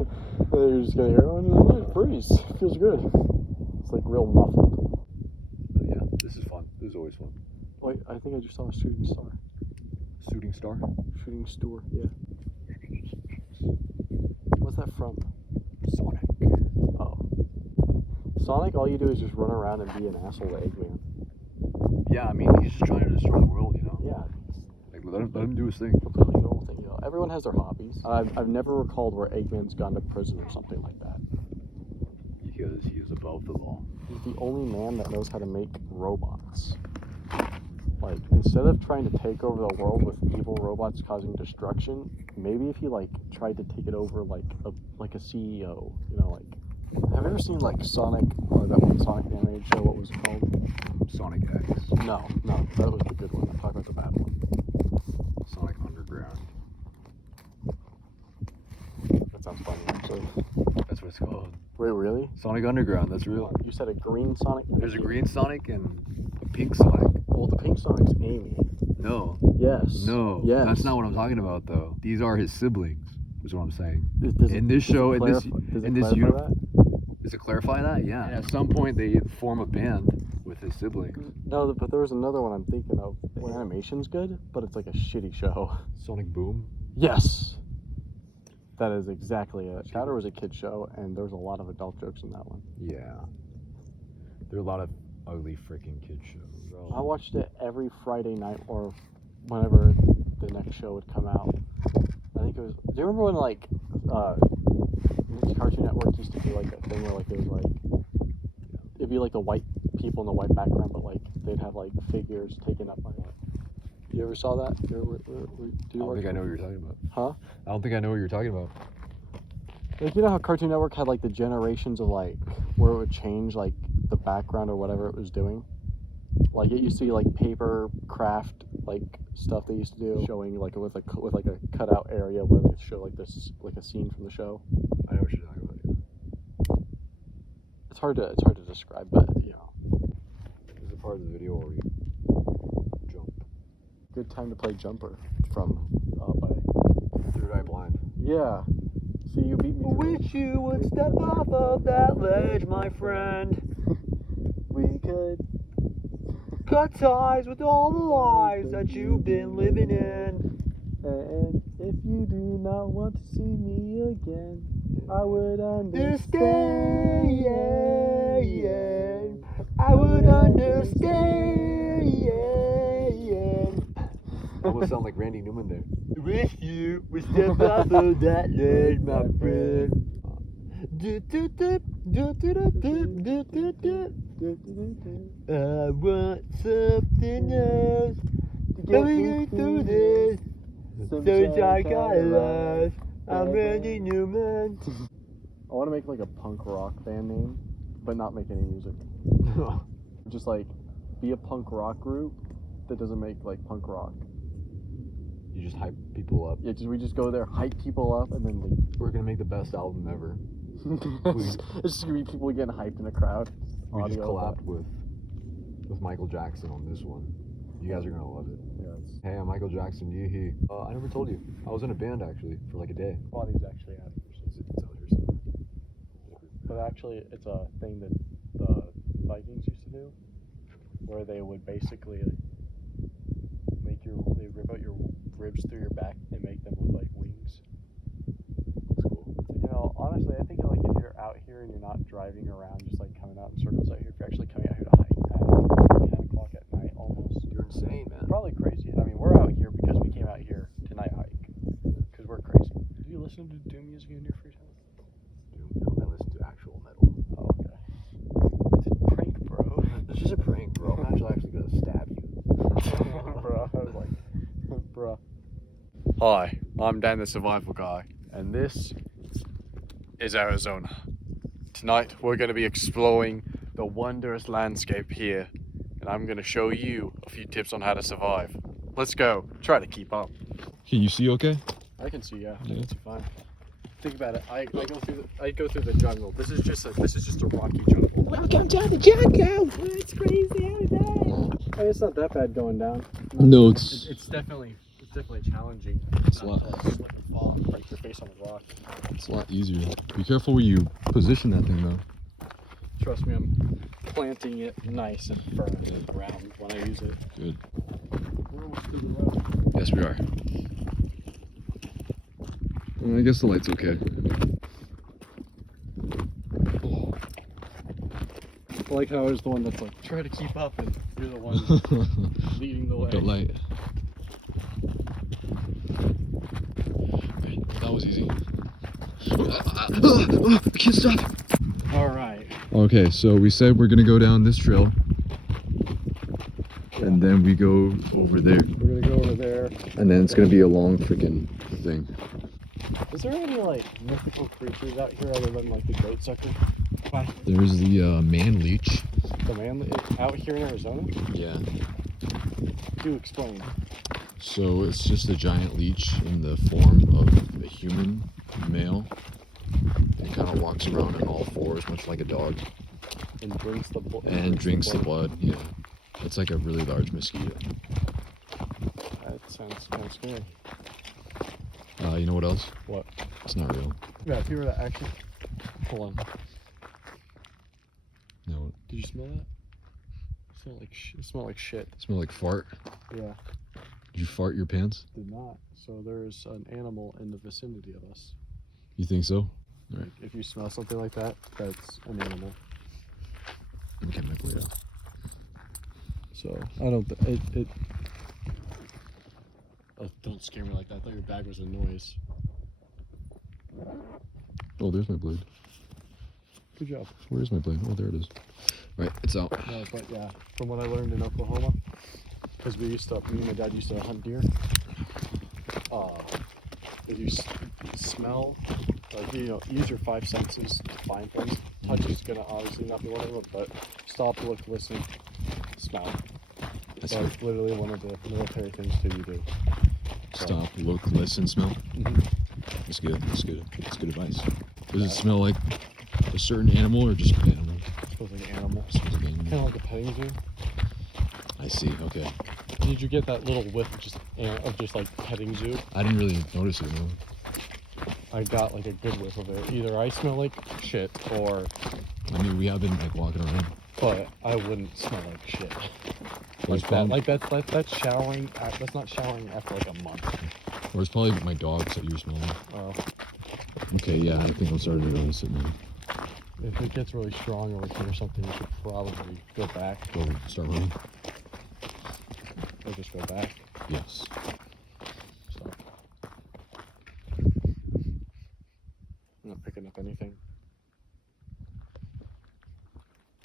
You're just gonna hear, oh no, it freeze. It feels good. It's like real muffled. yeah, this is fun. This is always fun. Wait, I think I just saw a shooting star. Shooting star? Shooting store, yeah. What's that from? Sonic. Oh. Sonic, all you do is just run around and be an asshole to Eggman. Yeah, I mean, he's just trying to destroy the world, you know? Yeah. Like, let him do his thing. Completely normal thing, you know. Everyone has their hobbies. I've never recalled where Eggman's gone to prison or something like that. Because he is above the law. He's the only man that knows how to make robots. Like, instead of trying to take over the world with evil robots causing destruction, maybe if he like tried to take it over like a CEO, you know, like, have you ever seen like Sonic, or that one Sonic animated show? What was it called? Sonic X. No, that was the good one. I'm talking about the bad one. Sonic Underground. That sounds funny, actually. That's what it's called. Wait, really? Sonic Underground, that's real. You said a green Sonic? There's a green Sonic and a pink Sonic. Well, the pink Sonic's Amy. No. Yes. No. Yes. That's not what I'm talking about, though. These are his siblings, is what I'm saying. Does it clarify that? Yeah. And at some point, they form a band with his siblings. No, but there was another one I'm thinking of. The animation's good, but it's like a shitty show. Sonic Boom? Yes! That is exactly it. Chowder was a kid show, and there was a lot of adult jokes in that one. Yeah. There are a lot of ugly freaking kid shows. I watched it every Friday night, or whenever the next show would come out. I think it was... Do you remember when, like, Cartoon Network used to do, like, a thing where, like, it was, like... It'd be, like, the white people in the white background, but, like, they'd have, like, figures taken up by, like... You ever saw that? I don't think I know what you're talking about. Huh? I don't think I know what you're talking about. Like, you know how Cartoon Network had, like, the generations of, like, where it would change, like, the background or whatever it was doing? Like, it used to be, like, paper craft, like, stuff they used to do, showing, like, with a cutout area where they show, like, this, like, a scene from the show. I know what you're talking about, yeah. It's hard to describe, but, you know. There's a part of the video where we jump. Good time to play Jumper from, by... Third Eye Blind. Yeah. See, you beat me to it. Wish you would step off of that ledge, my friend. We could... Cut ties with all the lies that you've been living in. And if you do not want to see me again, I would understand. I would understand. Almost sound like Randy Newman there. Wish you would step off of that ledge, my friend. I want something else to get me through this. Since I got lost, I'm Randy Newman. I want to make like a punk rock band name, but not make any music. Just like be a punk rock group that doesn't make like punk rock. You just hype people up. Yeah, we just go there, hype people up, and then leave. We're gonna make the best album ever. It's just gonna be people getting hyped in a crowd. We just Audio, collabed with Michael Jackson on this one. You guys are gonna love it. Yeah, Hey, I'm Michael Jackson. Yee. I never told you. I was in a band actually for like a day. body's actually out. It's out here somewhere. But actually, it's a thing that the Vikings used to do, where they would basically they rip out your ribs through your back and make them look like I think like if you're out here and you're not driving around, just like coming out in circles out here, if you're actually coming out here to hike at 10 o'clock at night almost, You're insane, man. probably crazy. I mean, we're out here because we came out here to night hike because we're crazy. Do you listen to doom music in your free time? Dude, I listen to actual metal. Oh, okay. It's a prank, bro. It's just a prank, bro. I'm actually gonna stab you. Bro, I was like, bro. Hi, I'm Dan the Survival Guy, and this is Arizona. Tonight we're going to be exploring the wondrous landscape here, and I'm going to show you a few tips on how to survive. Let's go. Try to keep up. Can you see okay? I can see, yeah. I Yeah. can see fine. Think about it. I go through the jungle. This is just a rocky jungle. Welcome to the jungle. It's crazy out there. Hey, it's not that bad going down. No, it's It's definitely challenging. It's a lot. Not to, like, slip and fall and break your face on the rock. a lot easier. Be careful where you position that thing, though. Trust me, I'm planting it nice and firm around when I use it. Good. We're almost to the road. Yes, we are. I guess the light's okay. I like how I was the one that's like, try to keep up, and you're the one leading the way. The light. Right, that was easy. I can't stop. Alright. Okay, so we said we're gonna go down this trail, and then we go over there, We're gonna go over there. and then it's gonna be a long freaking thing. Is there any like mythical creatures out here other than like the goat sucker? There's the man leech. The man out here in Arizona? Yeah. Do explain. So it's just a giant leech in the form of a human male. It kind of walks around on all fours, much like a dog, And drinks the blood. and drinks the blood. Yeah. It's like a really large mosquito. That sounds kind of scary. You know what else? What? It's not real. Yeah, if you were to actually. Hold on. No, Did you smell that? It smelled like shit. it smells like fart. Yeah. Did you fart your pants? Did not. So there's an animal in the vicinity of us. You think so? All right. If you smell something like that, that's an animal. Let me get my blade out. So I don't. Oh, don't scare me like that. I thought your bag was a noise. Oh, there's my blade. Good job. Where's my blade? Oh, there it is. Right, it's out. No, but yeah, from what I learned in Oklahoma, because me and my dad used to hunt deer. If you smell, like use your five senses to find things. Touch is gonna obviously not be one of them, but stop, look, listen, smell. That's That's good. literally one of the military things to do. Stop, look, listen, smell. Mhm. That's good. That's good. That's good advice. Does it smell like a certain animal or just an animal? It smells like an animal. Smells like an Kind animal. of like a petting zoo. I see. Okay. Did you get that little whiff of just like petting zoo? I didn't really notice it. No. I got like a good whiff of it. Either I smell like shit or, I mean, we have been like walking around. but I wouldn't smell like shit. There's Like that. probably, Like that's showering. That's not showering after like a month. or it's probably my dogs that you're smelling. Uh, Okay, yeah, I think I'm starting to notice it now. if it gets really strong or we hear something, we should probably go back Go start running. or just go back. Yes. So I'm not picking up anything.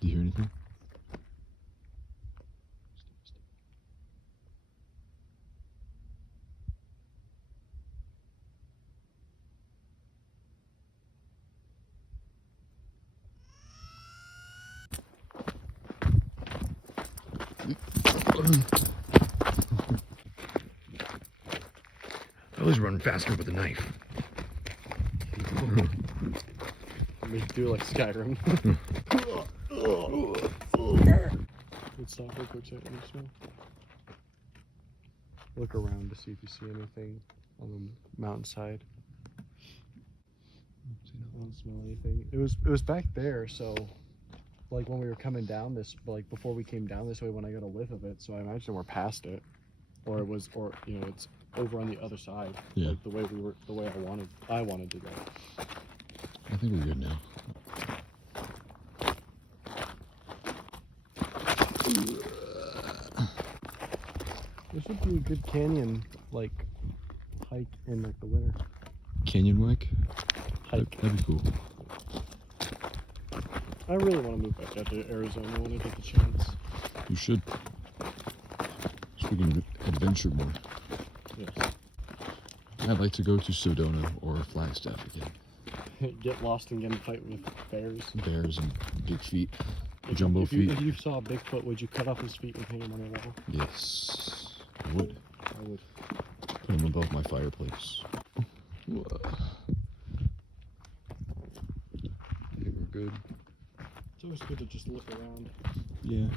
Do you hear anything? I always run faster with a knife. We do like Skyrim. Let's stop real quick. Check any smell. Look around to see if you see anything on the mountainside. I don't smell anything. It was back there, so like when we were coming down this, like before we came down this way, when I got a whiff of it, so I imagine we're past it, or it was, or it's over on the other side. Yeah. Like the way I wanted to go. I think we're good now. This would be a good canyon, like, hike in, like, the winter. Canyon Mike? Hike. That'd be cool. I really want to move back out to Arizona when I get the chance. You should. So we can adventure more. Yes. I'd like to go to Sedona or Flagstaff again. Get lost and get in a fight with bears. Bears and big feet. Jumbo feet. If you saw a Bigfoot, would you cut off his feet and hang him on your wall? Yes. I would. I would. Put them above my fireplace. Whoa. I think we're good. It's always good to just look around. Yeah.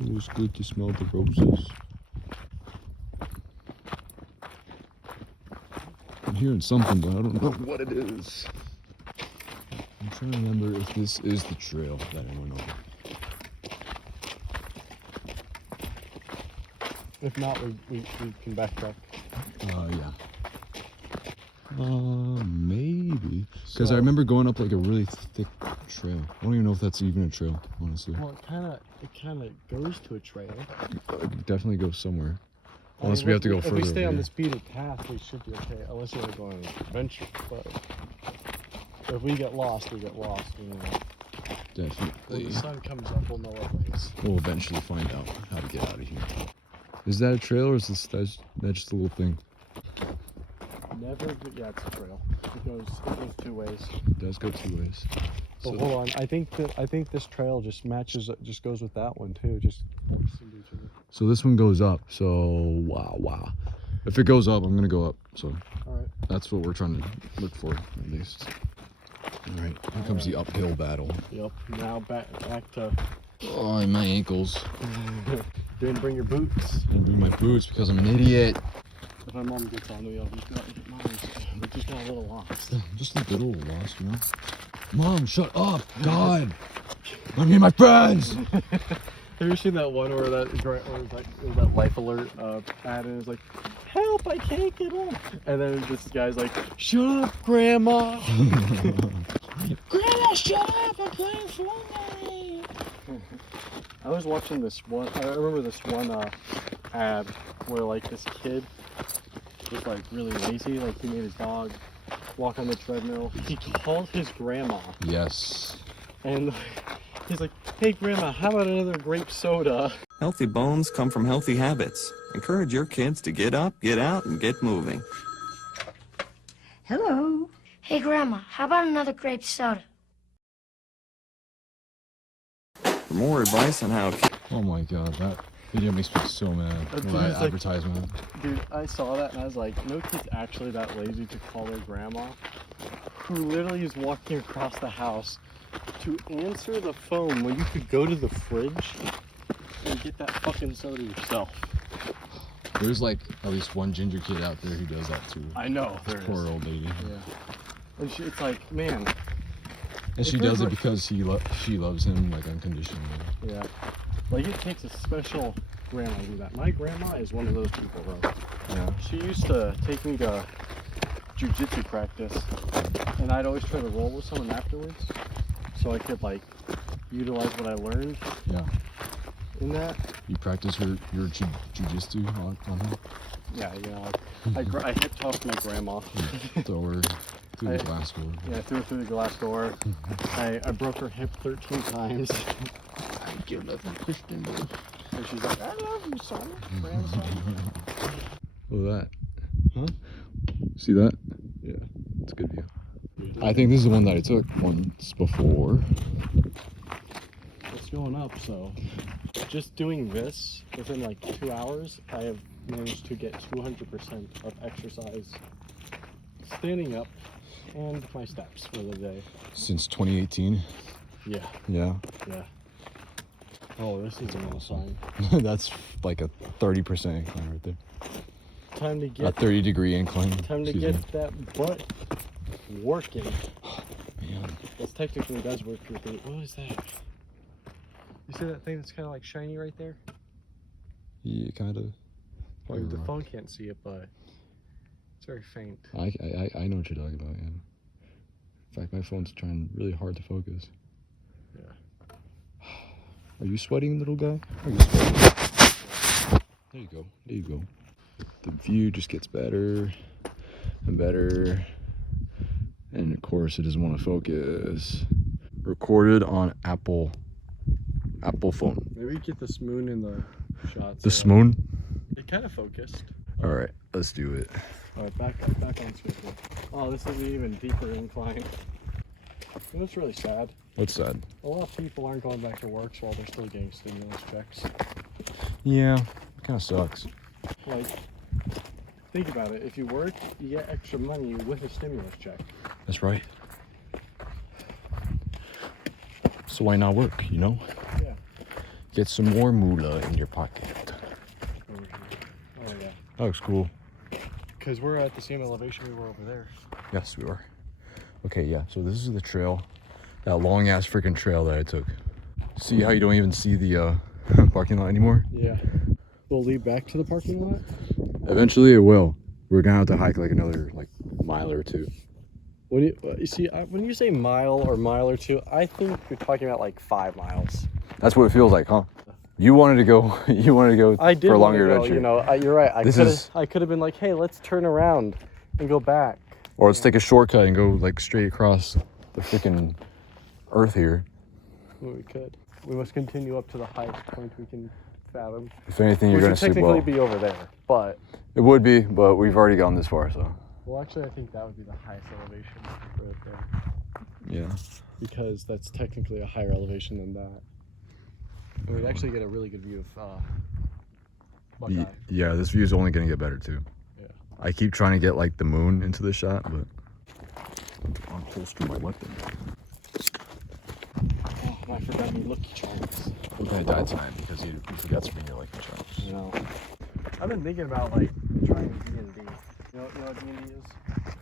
It was good to smell the roses. I'm hearing something, but I don't know what it is. I'm trying to remember if this is the trail that I went over. If not, we can backtrack. Yeah. Maybe. Because So- I remember going up like a really thick trail. I don't even know if that's even a trail, honestly. Well, it kind of goes to a trail. It definitely goes somewhere. Unless we have to go further. If we stay on yeah. this beaten path, we should be okay. Unless you want to go on an adventure. But if we get lost, we get lost. You know. When Definitely. the sun comes up, we'll know our ways. We'll eventually find out how to get out of here. Is that a trail or is that's just a little thing? Yeah, it's a trail. It goes 2 ways. It does go 2 ways. But hold on, I think this trail just goes with that one too. Just helps into each other. So this one goes up. So wow. If it goes up, I'm gonna go up. So All right. that's what we're trying to look for, at least. All right. Here comes the uphill battle. Yep. Now back to. Oh, my ankles. Didn't bring your boots. I didn't bring my boots because I'm an idiot. If my mom gets on me, I'll just go out and get mine. We just got a little lost. Just a little lost, you know. Mom, shut up! God, I'm here, my friends. Have you seen that one where it was that life alert ad and it was like, help, I can't get on. And then this guy's like, shut up, Grandma. Grandma, shut up, I'm playing Fortnite. I was watching this one, I remember this one ad where like this kid was like really lazy, like he made his dog walk on the treadmill. He called his grandma. Yes. And he's like, hey Grandma, how about another grape soda? Healthy bones come from healthy habits. Encourage your kids to get up, get out, and get moving. Hello. Hey, Grandma, how about another grape soda? For more advice on how Oh my God, that video makes me so mad. Dude, That it's like- advertisement. Dude, I saw that and I was like, no kid's actually that lazy to call their grandma, who literally is walking across the house to answer the phone when you could go to the fridge and get that fucking soda yourself. There's like at least one ginger kid out there who does that too. I know. This poor old lady. Yeah. And it's like, man. And she If does ever- it because she loves him like unconditionally. Yeah. Like it takes a special grandma to do that. My grandma is one of those people though. Yeah. She used to take me to jujitsu practice, and I'd always try to roll with someone afterwards, so I could like utilize what I learned Yeah. in that. You practice your jujitsu on him. Yeah, you know, like I hip tossed my grandma. Throw her through the I- glass door. Yeah, I threw her through the glass door. I broke her hip 13 times. I give nothing, Christian boy. And she's like, I love you, son, grandson. Look at that. Huh? See that? Yeah. It's a good view. I think this is the one that I took once before. It's going up, so just doing this within like 2 hours, I have managed to get 200% of exercise standing up and my steps for the day. Since 2018. Yeah, Yeah. yeah. Oh, this is an sign. That's like a 30% incline right there. Time to A get 30-degree incline. time to Excuse get me. that butt working. Man. This technically does work for me. What is that? You see that thing that's kind of like shiny right there? Yeah, kind of. Like the phone can't see it, but it's very faint. I know what you're talking about. Yeah. In fact, my phone's trying really hard to focus. Yeah. Are you sweating, little guy? Are you sweating? There you go. There you go. The view just gets better and better. And of course, it doesn't want to focus. Recorded on Apple phone. Maybe get this moon in the shot. The Smoon? It kind of focused. All right, let's do it. All right, back on schedule. Oh, this is an even deeper incline. You know, it's really sad. What's sad? A lot of people aren't going back to work while they're still getting stimulus checks. Yeah, it kind of sucks. Like, think about it. If you work, you get extra money with a stimulus check. That's right. So why not work, you know? Yeah. Get some more moolah in your pocket. Over here. Oh, yeah. That looks cool. Because we're at the same elevation we were over there. Yes, we were. Okay, yeah, so this is the trail. That long-ass freaking trail that I took. See how you don't even see the parking lot anymore? Yeah. We'll lead back to the parking lot? Eventually it will. We're gonna have to hike like another mile or two. When you see, when you say mile or two, I think you're talking about like 5 miles. That's what it feels like, huh? You wanted to go. You wanted to go I did for a want longer to go, adventure. you know, you're right. I could have been like, hey, let's turn around and go back. Or let's take a shortcut and go like straight across the freaking earth here. Well, we could. We must continue up to the highest point we can fathom. If anything, you're Which gonna would sleep technically well. be over there, but It would be, but we've already gone this far, so. well, actually, I think that would be the highest elevation right there, Yeah. because that's technically a higher elevation than that. And we'd actually get a really good view of Buckeye. Yeah, this view is only gonna get better too. Yeah. I keep trying to get like the moon into the shot, but I'll holster my weapon. Oh, I forgot my Lucky Charms. We're gonna die tonight because you forgot to bring your Lucky Charms. You know, I've been thinking about like trying D&D. You know what D&D is?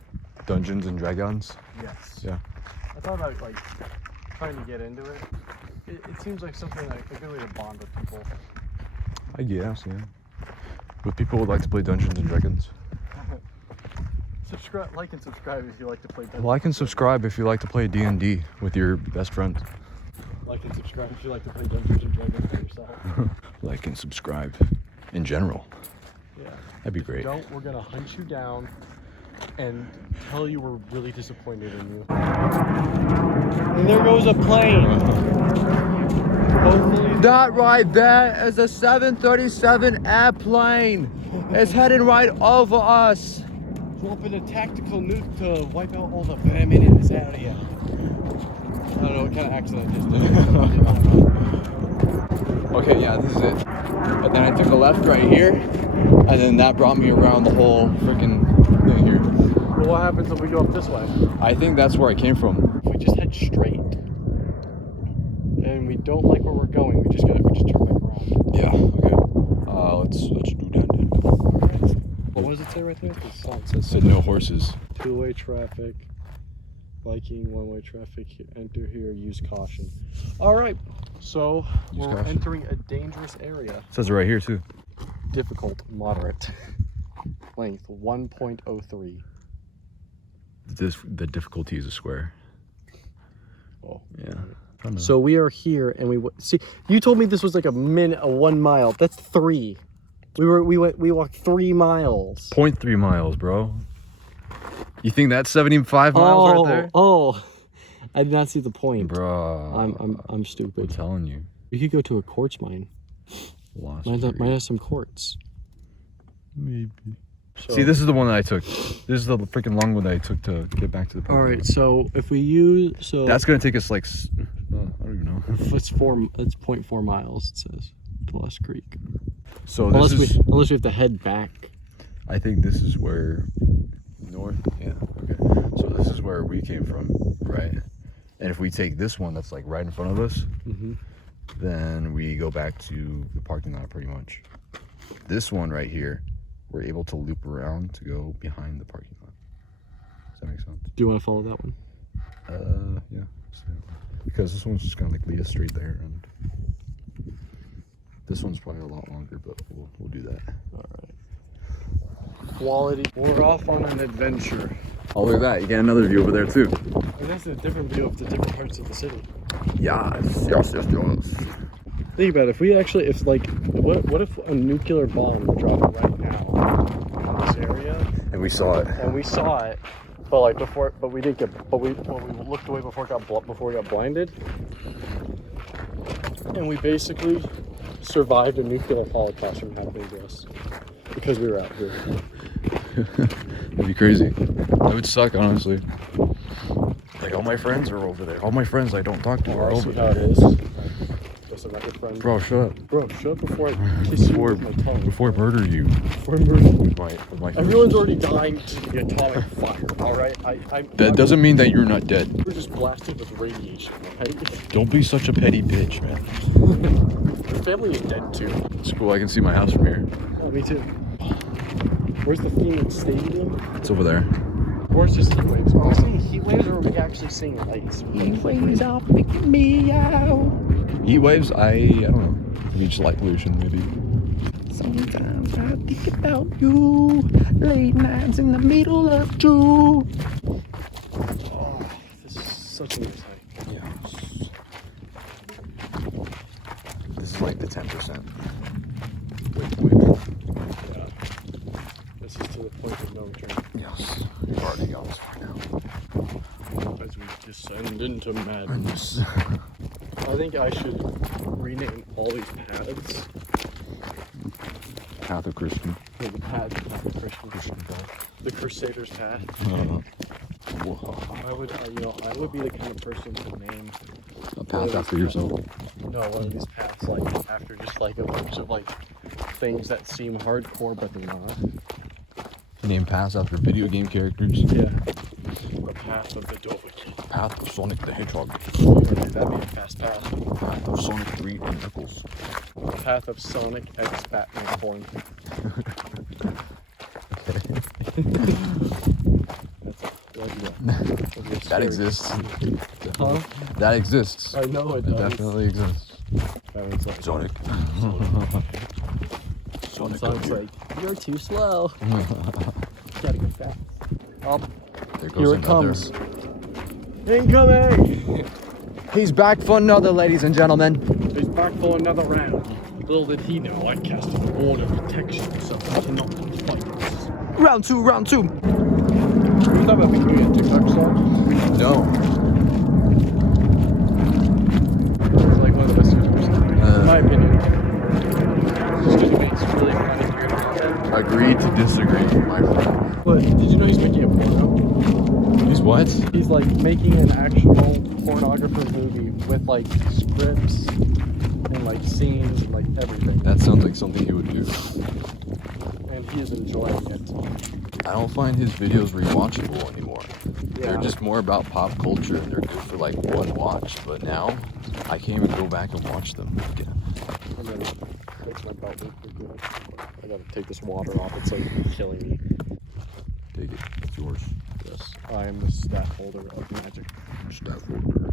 Dungeons and Dragons. Yes. Yeah. I thought about like trying to get into it. It seems like something like a good way to bond with people. I guess, yeah. But people would like to play Dungeons and Dragons. Subscribe, like and subscribe if you like to play Dungeons. Like and subscribe if you like to play D&D with your best friend. Like and subscribe if you like to play Dungeons and Dragons by yourself. Like and subscribe in general. Yeah. That'd be If you great. don't, we're gonna hunt you down and tell you we're really disappointed in you. And there goes a plane. Hopefully. That right there is a 737 airplane. It's heading right over us. Dropping a tactical nuke to wipe out all the vermin in this area. I don't know what kind of accident I just did. Okay, yeah, this is it. And then I took a left right here, and then that brought me around the whole freaking thing here. Well, what happens if we go up this way? I think that's where I came from. If we just head straight and we don't like where we're going, we just turn back around. Yeah, okay. Let's do that then. Alright. What does it say right there? The sign It said no horses. two-way traffic, biking, one-way traffic, enter here, use caution. Alright, so Use we're caution. entering a dangerous area. It says it right here too. Difficult, moderate. Length 1.03. The difficulty is a square. Oh. Yeah. So we are here, and see. You told me this was like a 1 mile. That's 3. We walked 3 miles. 0.3 miles, bro. You think that's 75 miles right there? Oh, I did not see the point. Bro. I'm I'm stupid. telling you. We could go to a quartz mine. Lost Mine for you. has some quartz. Maybe. So, See, this is the one that I took. This is the freaking long one that I took to get back to the park. all right. So if we use That's gonna take us like, I don't even know. it's 0.4 miles. It says to Lost Creek. So Unless this is, we have to head back. I think this is where, north? Yeah, okay. So this is where we came from, right? And if we take this one that's like right in front of us, Mm-hmm. then we go back to the parking lot pretty much. This one right here, we're able to loop around to go behind the parking lot. Does that make sense? Do you want to follow that one? Yeah. So, because this one's just gonna like lead us straight there, and this one's probably a lot longer, but we'll do that. All right. Quality. We're off on an adventure. Oh, look at that. You get another view over there, too. And that's a different view of the different parts of the city. Yes. Think about it. If we actually, if like, what if a nuclear bomb were dropping right now in this area? And we saw it. And we saw it, but like before, but we didn't get, but we looked away before we got blinded, and we basically survived a nuclear holocaust from happening to us because we were out here. That'd be crazy. That would suck, honestly. Like, all my friends are over there. All my friends I don't talk to are over How it there. is. Just a record friend. Bro, shut up. Bro, shut up before I kiss you with my tongue. Before I murder you. Before I murder you. With my Everyone's already dying to the atomic fire. All right, That doesn't mean that you're not dead. We're just blasted with radiation. Okay? Don't be such a petty bitch, man. Your family is dead too. It's cool. I can see my house from here. Oh, me too. Where's the Phoenix Stadium? It's over there. Or it's just heat waves. Are we seeing heat waves or are we actually seeing lights? Heat waves are picking me out. Heat waves? I don't know. Maybe just light pollution, maybe. Sometimes I think about you. Late nights in the middle of June. Oh, this is such a nice hike. Yes. This is like the 10%. Yeah. This is to the point of no return. Yes. You've already gone this far now. As we descend into madness. I think I should rename all these paths. Path of Christian. The path of Christian path. The Crusader's path. Whoa. I would be the kind of person to name A path after yourself. no one of these paths like after just like a bunch of like things that seem hardcore but they're not. Name paths after video game characters. Yeah. The path of the Dovahkiin. Path of Sonic the Hedgehog. That'd be a fast path. Path of Sonic 3 and Knuckles. The path of Sonic X Batman porn. That exists. Huh? That exists. I know it It does. definitely exists. That like, Sonic. Sonic's like, you're too slow. Gotta go fast. There goes Here it another. comes. Incoming! He's back for another, ladies and gentlemen. He's back for another round. Little did he know I cast a ward of protection so he cannot fight us. Round two, round two. You thought about becoming a TikTok star? No. Or like one of the best YouTubers in my opinion. Just because he makes really funny weird content. Agreed to disagree, my friend. But did you know he's making a porno? He's what? He's like making an actual pornographer movie with like scripts and like scenes and like everything. That sounds like something he would do. And he is enjoying it. I don't find his videos rewatchable anymore. Yeah. They're just more about pop culture and they're good for like one watch. But now, I can't even go back and watch them again. And then makes my belt look good. I gotta take this water off. It's like killing me. Take it. It's yours. Yes, I am the stat holder of magic. Stat folder.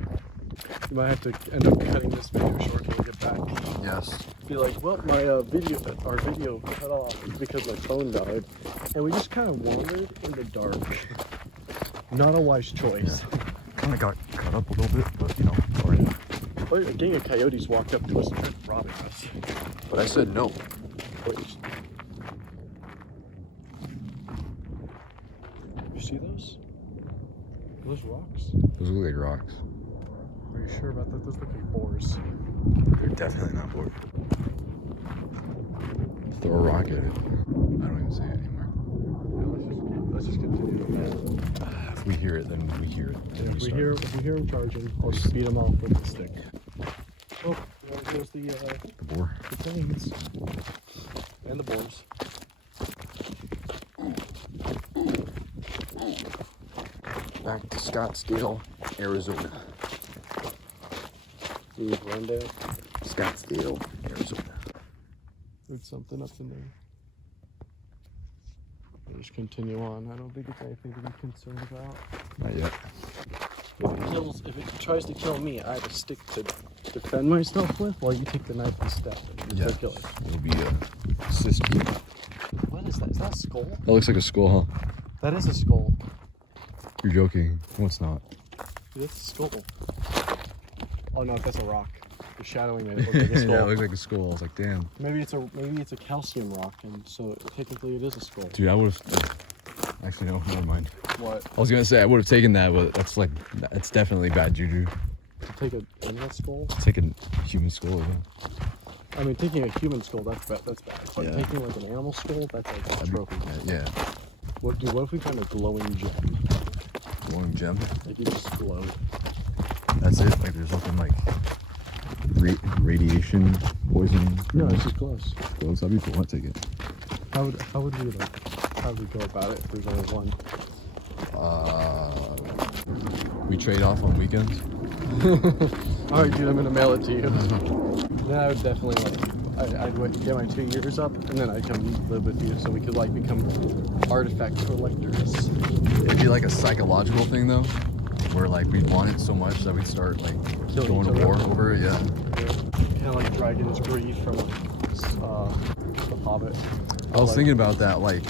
You might have to end up cutting this video short when we get back. Yes. Be like, well, our video cut off because my phone died, and we just kind of wandered in the dark. Not a wise choice. Kind of got cut up a little bit, but you know, alright. But a gang of coyotes walked up to us and started robbing us. But I said no. Wait. You see those? Are those rocks? Those look like rocks. Are you sure about that? Those look like boars. They're definitely not bored. Throw a rock at it. I don't even say it anymore. Yeah, let's just continue to man. If we hear it, then we hear it. Then If we hear him charging, I'll just beat him off with the stick. Oh, there goes the boar. planes and the boars. Back to Scottsdale, Arizona. Glendale. Scottsdale, Arizona. There's something up in there. I'll just continue on. I don't think it's anything to be concerned about. Not yet. If it tries to kill me, I have a stick to defend myself with while you take the knife and stab it. Yeah. Kill it. It'll be a system. What is that? Is that a skull? That looks like a skull, huh? That is a skull. You're joking. No, it's not. That's a skull. Oh no, that's a rock. The shadowing made it look like a skull. Yeah, it looked like a skull. I was like, damn. Maybe it's a calcium rock, and so technically it is a skull. Dude, I would have. Actually, no, never mind. What? I was gonna say I would have taken that, but that's definitely bad juju. To take an animal skull? Take a human skull. Yeah. I mean, taking a human skull, that's bad. But Yeah. taking like an animal skull, that's like a That'd be- trophy. Yeah. What if we found a glowing gem? Glowing gem. Like it just glowed. That's it. Like there's nothing like radiation, poison. No, it's just glows. Glows. That'd be cool. I'd take it. How would we go about it if there's only one? We trade off on weekends. All right, dude, I'm gonna mail it to you. Then I would definitely I'd get my 2 years up, and then I'd come live with you, so we could like become artifact collectors. It'd be like a psychological thing though, where like we'd want it so much that we'd start like Killing going each to war other. over it. Yeah. Kind of like Dragon's Greed from The Hobbit. I was Like, thinking about that. Like,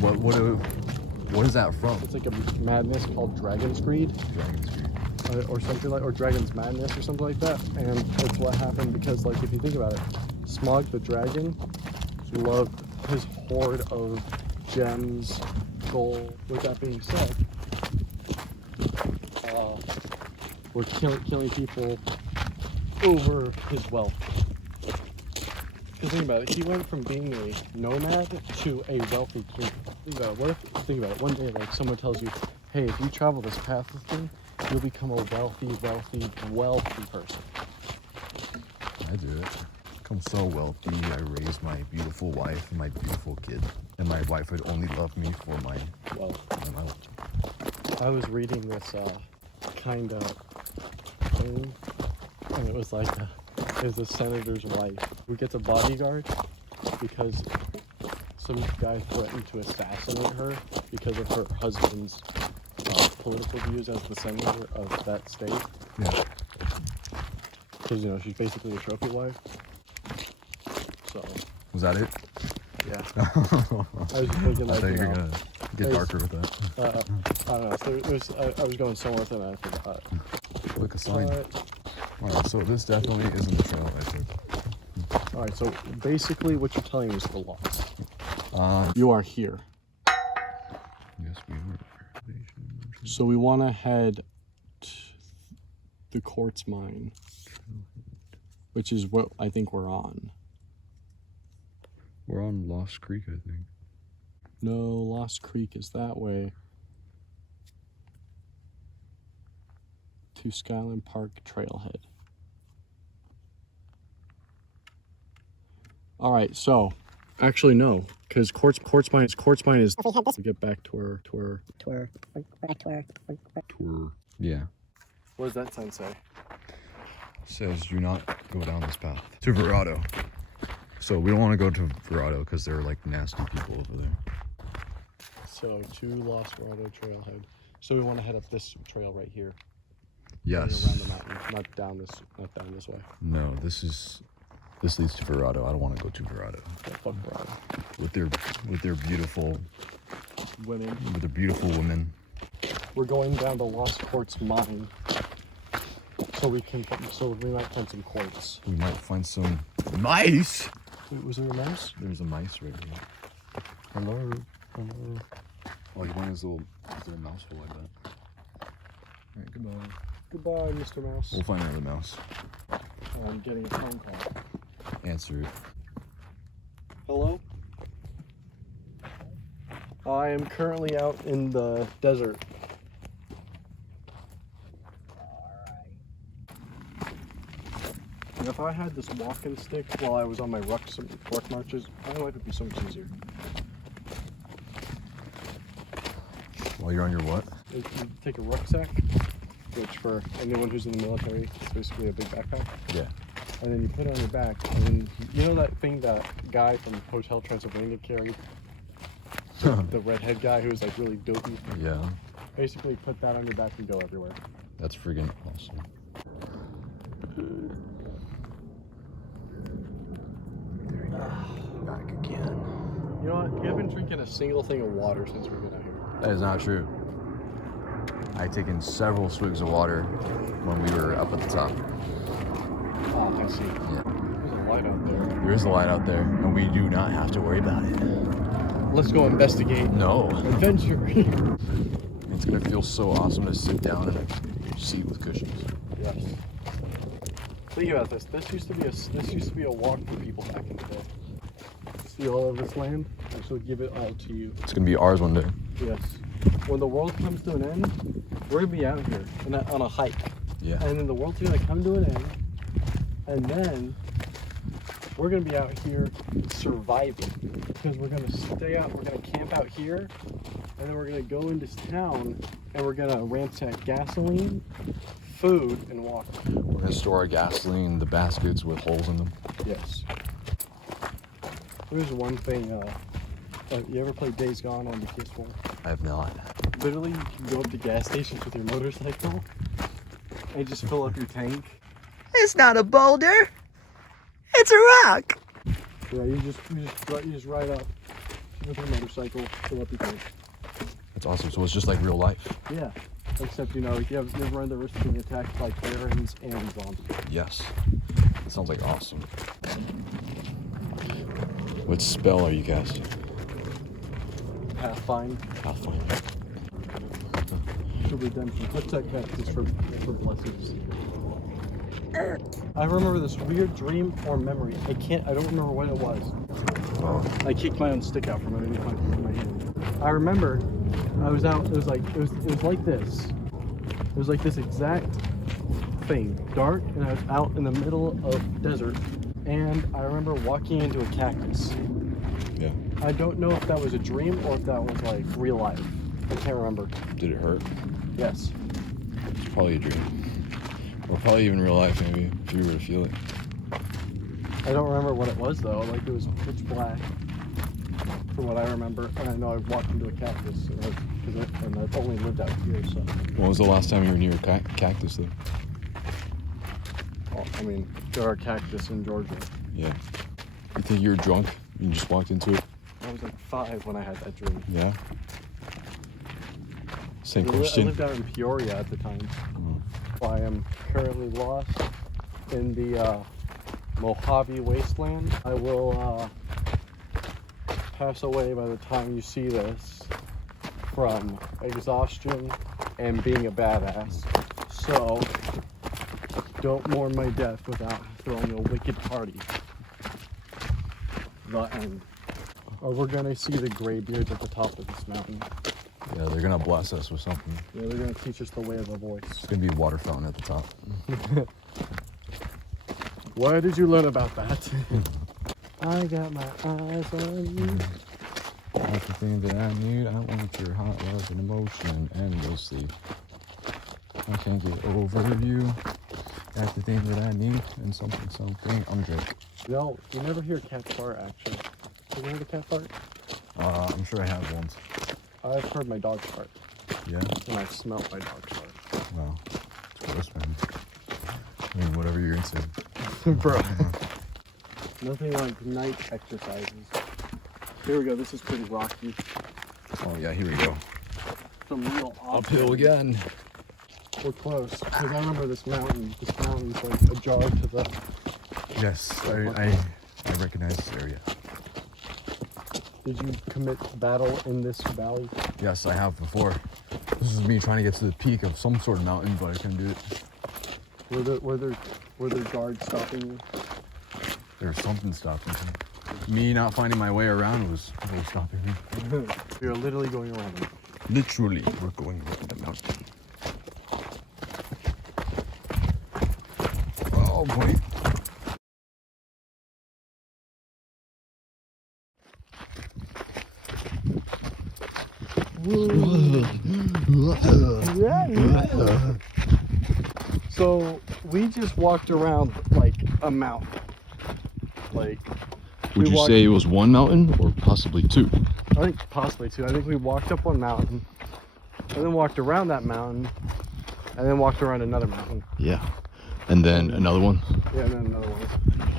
what is that from? it's like a madness called Dragon's Greed. Dragon's Greed. Or something like, or Dragon's Madness or something like that. And it's what happened because, like, if you think about it, Smaug the dragon loved his hoard of gems, gold. With that being said, we're killing people over his wealth. Because think about it, he went from being a nomad to a wealthy king. Think about it. One day, like, someone tells you, hey, if you travel this path with me, you'll become a wealthy person. I do it. I'm so wealthy. I raised my beautiful wife and my beautiful kid, and my wife would only love me for my Wealth. wealth. I was reading this kind of thing, and it was like there's a senator's wife who gets a bodyguard because some guy threatened to assassinate her because of her husband's political views as the senator of that state. Yeah. Because, you know, she's basically a trophy wife. So, Was that it? yeah. I was thinking I like, thought you you were know, gonna get there's- darker with that. I don't know. So I was going somewhere with it and I forgot. Click a sign. But, Alright, so this definitely isn't the trail I took. all right, so basically what you're telling me is the lost. Um, You are here. yes, we were. So we want to head to the quartz mine, which is what I think we're on. We're on Lost Creek, I think. No, Lost Creek is that way. To Skyland Park Trailhead. All right, so actually no, because quartz mine is. We get back to our. Yeah. What does that sign say? Says do not go down this path to Verado. So we don't want to go to Verado because they're like nasty people over there. So to Lost Verado Trailhead. So we want to head up this trail right here. Yes. Around the mountain, not down this way. No, this leads to Verado. I don't want to go to Verado. Yeah, fuck Verado. With their beautiful Women. We're going down the Lost Quartz mine. So we might find some quartz. We might find some mice. Wait, was there a mouse? There's a mice right here. Hello. Oh, he went his little mouse hole like that. Alright, goodbye. Goodbye, Mr. Mouse. We'll find another mouse. I'm getting a phone call. Answer it. Hello? I am currently out in the desert. And if I had this walking stick while I was on my ruck marches, my life would be so much easier. While you're on your what? You take a rucksack, which for anyone who's in the military, it's basically a big backpack. Yeah. And then you put it on your back, and then, you know that thing that guy from Hotel Transylvania carried? The redhead guy who was like really dopey? Yeah. Basically put that on your back and go everywhere. That's friggin' awesome. Back again. You know what? You haven't drinking a single thing of water since we've been out here. That is not true. I had taken several swigs of water when we were up at the top. Oh, I see. Yeah. There's a light out there. There is a light out there, and we do not have to worry about it. Let's go investigate. No. Adventure. It's gonna feel so awesome to sit down in a seat with cushions. Yes. Think about this. This used to be a walk for people back in the day. See all of this land? I shall give it all to you. It's gonna be ours one day. Yes. When the world comes to an end, we're gonna be out here on a hike. Yeah. And then the world's gonna come to an end, and then we're gonna be out here surviving because we're gonna stay out. We're gonna camp out here, and then we're gonna go into town, and we're gonna ransack gasoline, food, and water. We're gonna store our gasoline in the baskets with holes in them. Yes. There's one thing. You ever play Days Gone on the PS4? I have not. Literally, you can go up to gas stations with your motorcycle and just fill up your tank. It's not a boulder. It's a rock. Yeah, you just ride up with your motorcycle, fill up your tank. That's awesome. So it's just like real life. Yeah, except you run the risk of being attacked by barons and zombies. Yes. That sounds like awesome. What spell are you casting? Pathfind Pathfinder. for redemption. Protect cactus for blessings. I remember this weird dream or memory. I don't remember what it was. Oh. I kicked my own stick out from underneath my hand. I remember I was out, it was like this. It was like this exact thing, dark, and I was out in the middle of desert, and I remember walking into a cactus. Yeah. I don't know if that was a dream or if that was like real life. I can't remember. Did it hurt? Yes. It's probably a dream. Or probably even real life, maybe, if you were to feel it. I don't remember what it was though. Like it was pitch black, from what I remember. And I know I walked into a cactus, and I've only lived out here. So. When was the last time you were near a cactus, though? Well, I mean, there are cactus in Georgia. Yeah. You think you were drunk? You just walked into it? I was like 5 when I had that dream. Yeah. Same I question. lived out in Peoria at the time. Oh. I am currently lost in the Mojave wasteland. I will pass away by the time you see this from exhaustion and being a badass. So don't mourn my death without throwing a wicked party. The end. Or we're gonna see the graybeards at the top of this mountain. Yeah, they're gonna bless us with something. Yeah, they're gonna teach us the way of the voice. It's gonna be a water fountain at the top. Where did you learn about that? I got my eyes on you. That's the thing that I need. I want your hot love and emotion endlessly. I can't get over you. That's the thing that I need. And something. I'm Drake. No, you never hear cats fart, actually. Have you heard a cat fart? I'm sure I have once. I've heard my dog fart, Yeah? and I've smelled my dog's fart. Wow. It's gross, man. I mean, whatever you're into. Bro. Nothing like night exercises. Here we go, this is pretty rocky. Oh, yeah, here we go. Some real Uphill again. We're close, because I remember this mountain. This mountain's like ajar to the... Yes, I recognize this area. Did you commit battle in this valley? Yes, I have before. This is me trying to get to the peak of some sort of mountain, but I couldn't do it. Were there guards stopping you? There was something stopping me. Me not finding my way around was stopping me. You're literally going around them. Literally, we're going around the mountain. Oh boy. So we just walked around like a mountain. Like Would you say it was one mountain or possibly two? I think possibly 2. I think we walked up one mountain and then walked around that mountain and then walked around another mountain. Yeah. And then another one? Yeah, and then another one.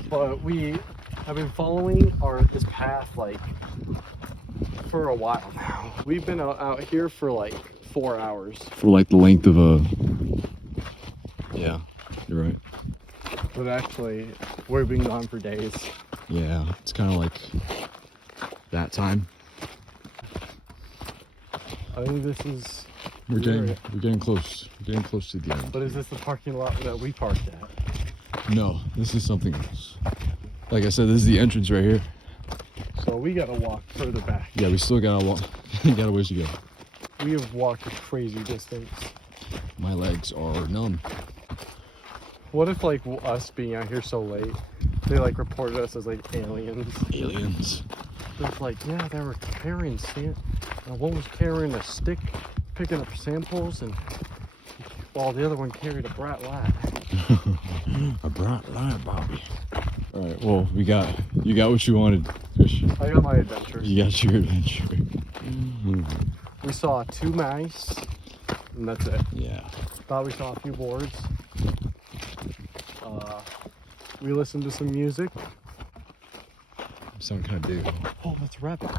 But we have been following this path like for a while now. We've been out here for like 4 hours. For like the length of a. Yeah, you're right. But actually, we've been gone for days. Yeah, it's kind of like that time. I think this is. We're the area. getting close. We're getting close to the end. But is this the parking lot that we parked at? No, this is something else. Like I said, this is the entrance right here. So we gotta walk further back. Yeah, we still gotta walk. Got a ways to go. We have walked a crazy distance. My legs are numb. What if like us being out here so late, they like reported us as like aliens? Aliens. It's like, yeah, they were carrying one was carrying a stick, picking up samples, and while the other one carried a brat lat. A bright light, Bobby. All right. Well, you got what you wanted, Christian. I got my adventures. You got your adventure. We saw 2 mice, and that's it. Yeah. Thought we saw a few boards. We listened to some music. Sound kind of big. Oh, that's a rabbit.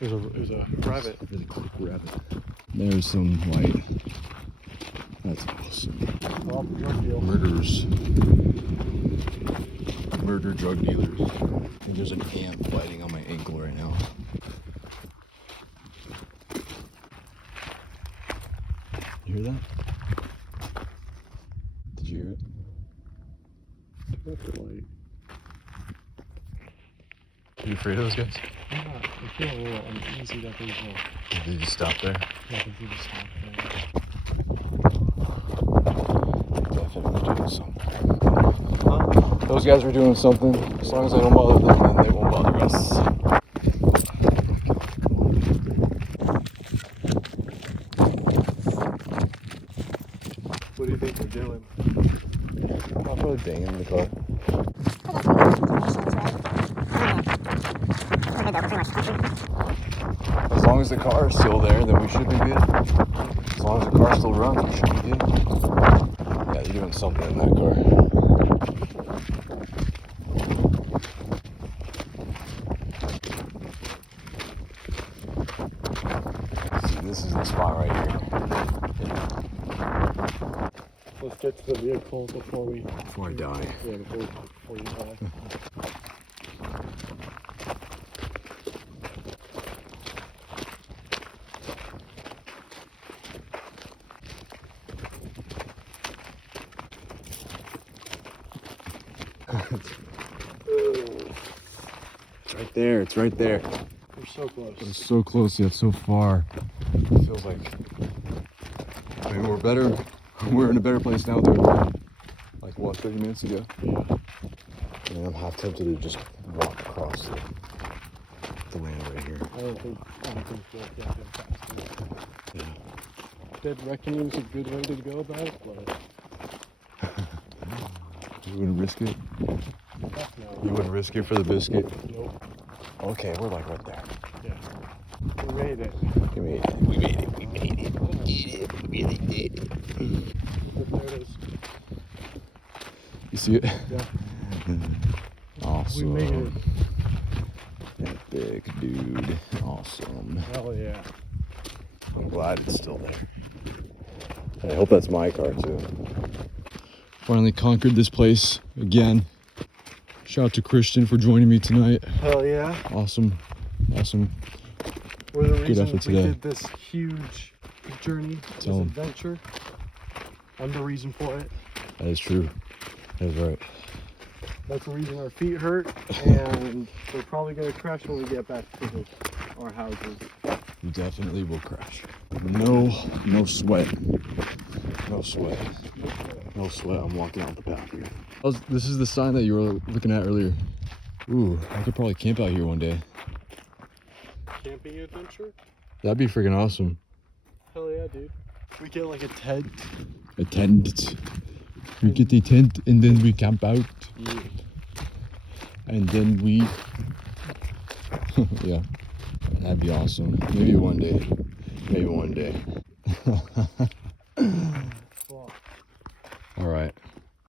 There's a rabbit. Really quick rabbit. There's some light. That's awesome. Oh, drug deal. Murderers. Murder drug dealers. I think there's an ant biting on my ankle right now. You hear that? Did you hear it? Are you afraid of those guys? I'm not. I feel a little uneasy that there's Did they just stop there? nothing to stop there. Definitely doing something. Those guys were doing something. As long as I don't bother them, then they won't bother us. What do you think they're doing? I'll put a ding in the car. As long as the car is still there, then we should be good. As long as the car still runs, we should be good. Yeah, they're doing something in that car. See, this is the spot right here. Let's get to the vehicle before I die. Yeah, before you die. It's right there. It's right there. We're so close. It's so close yet so far. It feels like. I mean, we're better. We're in a better place now than we were like what, 30 minutes ago. Yeah. And I'm half tempted to just walk across the land right here. I don't think we'll get there fast enough. Yeah. Dead reckoning is a good way to go about it, but You wouldn't risk it? no. You wouldn't risk it for the biscuit? Nope. Okay, we're like right there. Yeah. We made it. We made it. We made it. We made it. We did it. We really did it. But there it is. You see it? Yeah. Awesome. We made it. Epic, dude. Awesome. Hell yeah. I'm glad it's still there. And I hope that's my car too. Finally conquered this place again. Shout out to Christian for joining me tonight. Hell yeah. Awesome. Awesome. We're the Good reason effort we today. did this huge journey, this Tell 'em. adventure. I'm the reason for it. That is true. That is right. That's the reason our feet hurt, and we're probably gonna crash when we get back to our houses. You definitely will crash. No sweat. No sweat. No sweat. I'm walking out the path here. This is the sign that you were looking at earlier. Ooh, I could probably camp out here one day. Camping adventure? That'd be freaking awesome. Hell yeah, dude. We get like a tent. A tent. We get the tent and then we camp out. Yeah. And then we... yeah. That'd be awesome. Maybe one day. Maybe one day.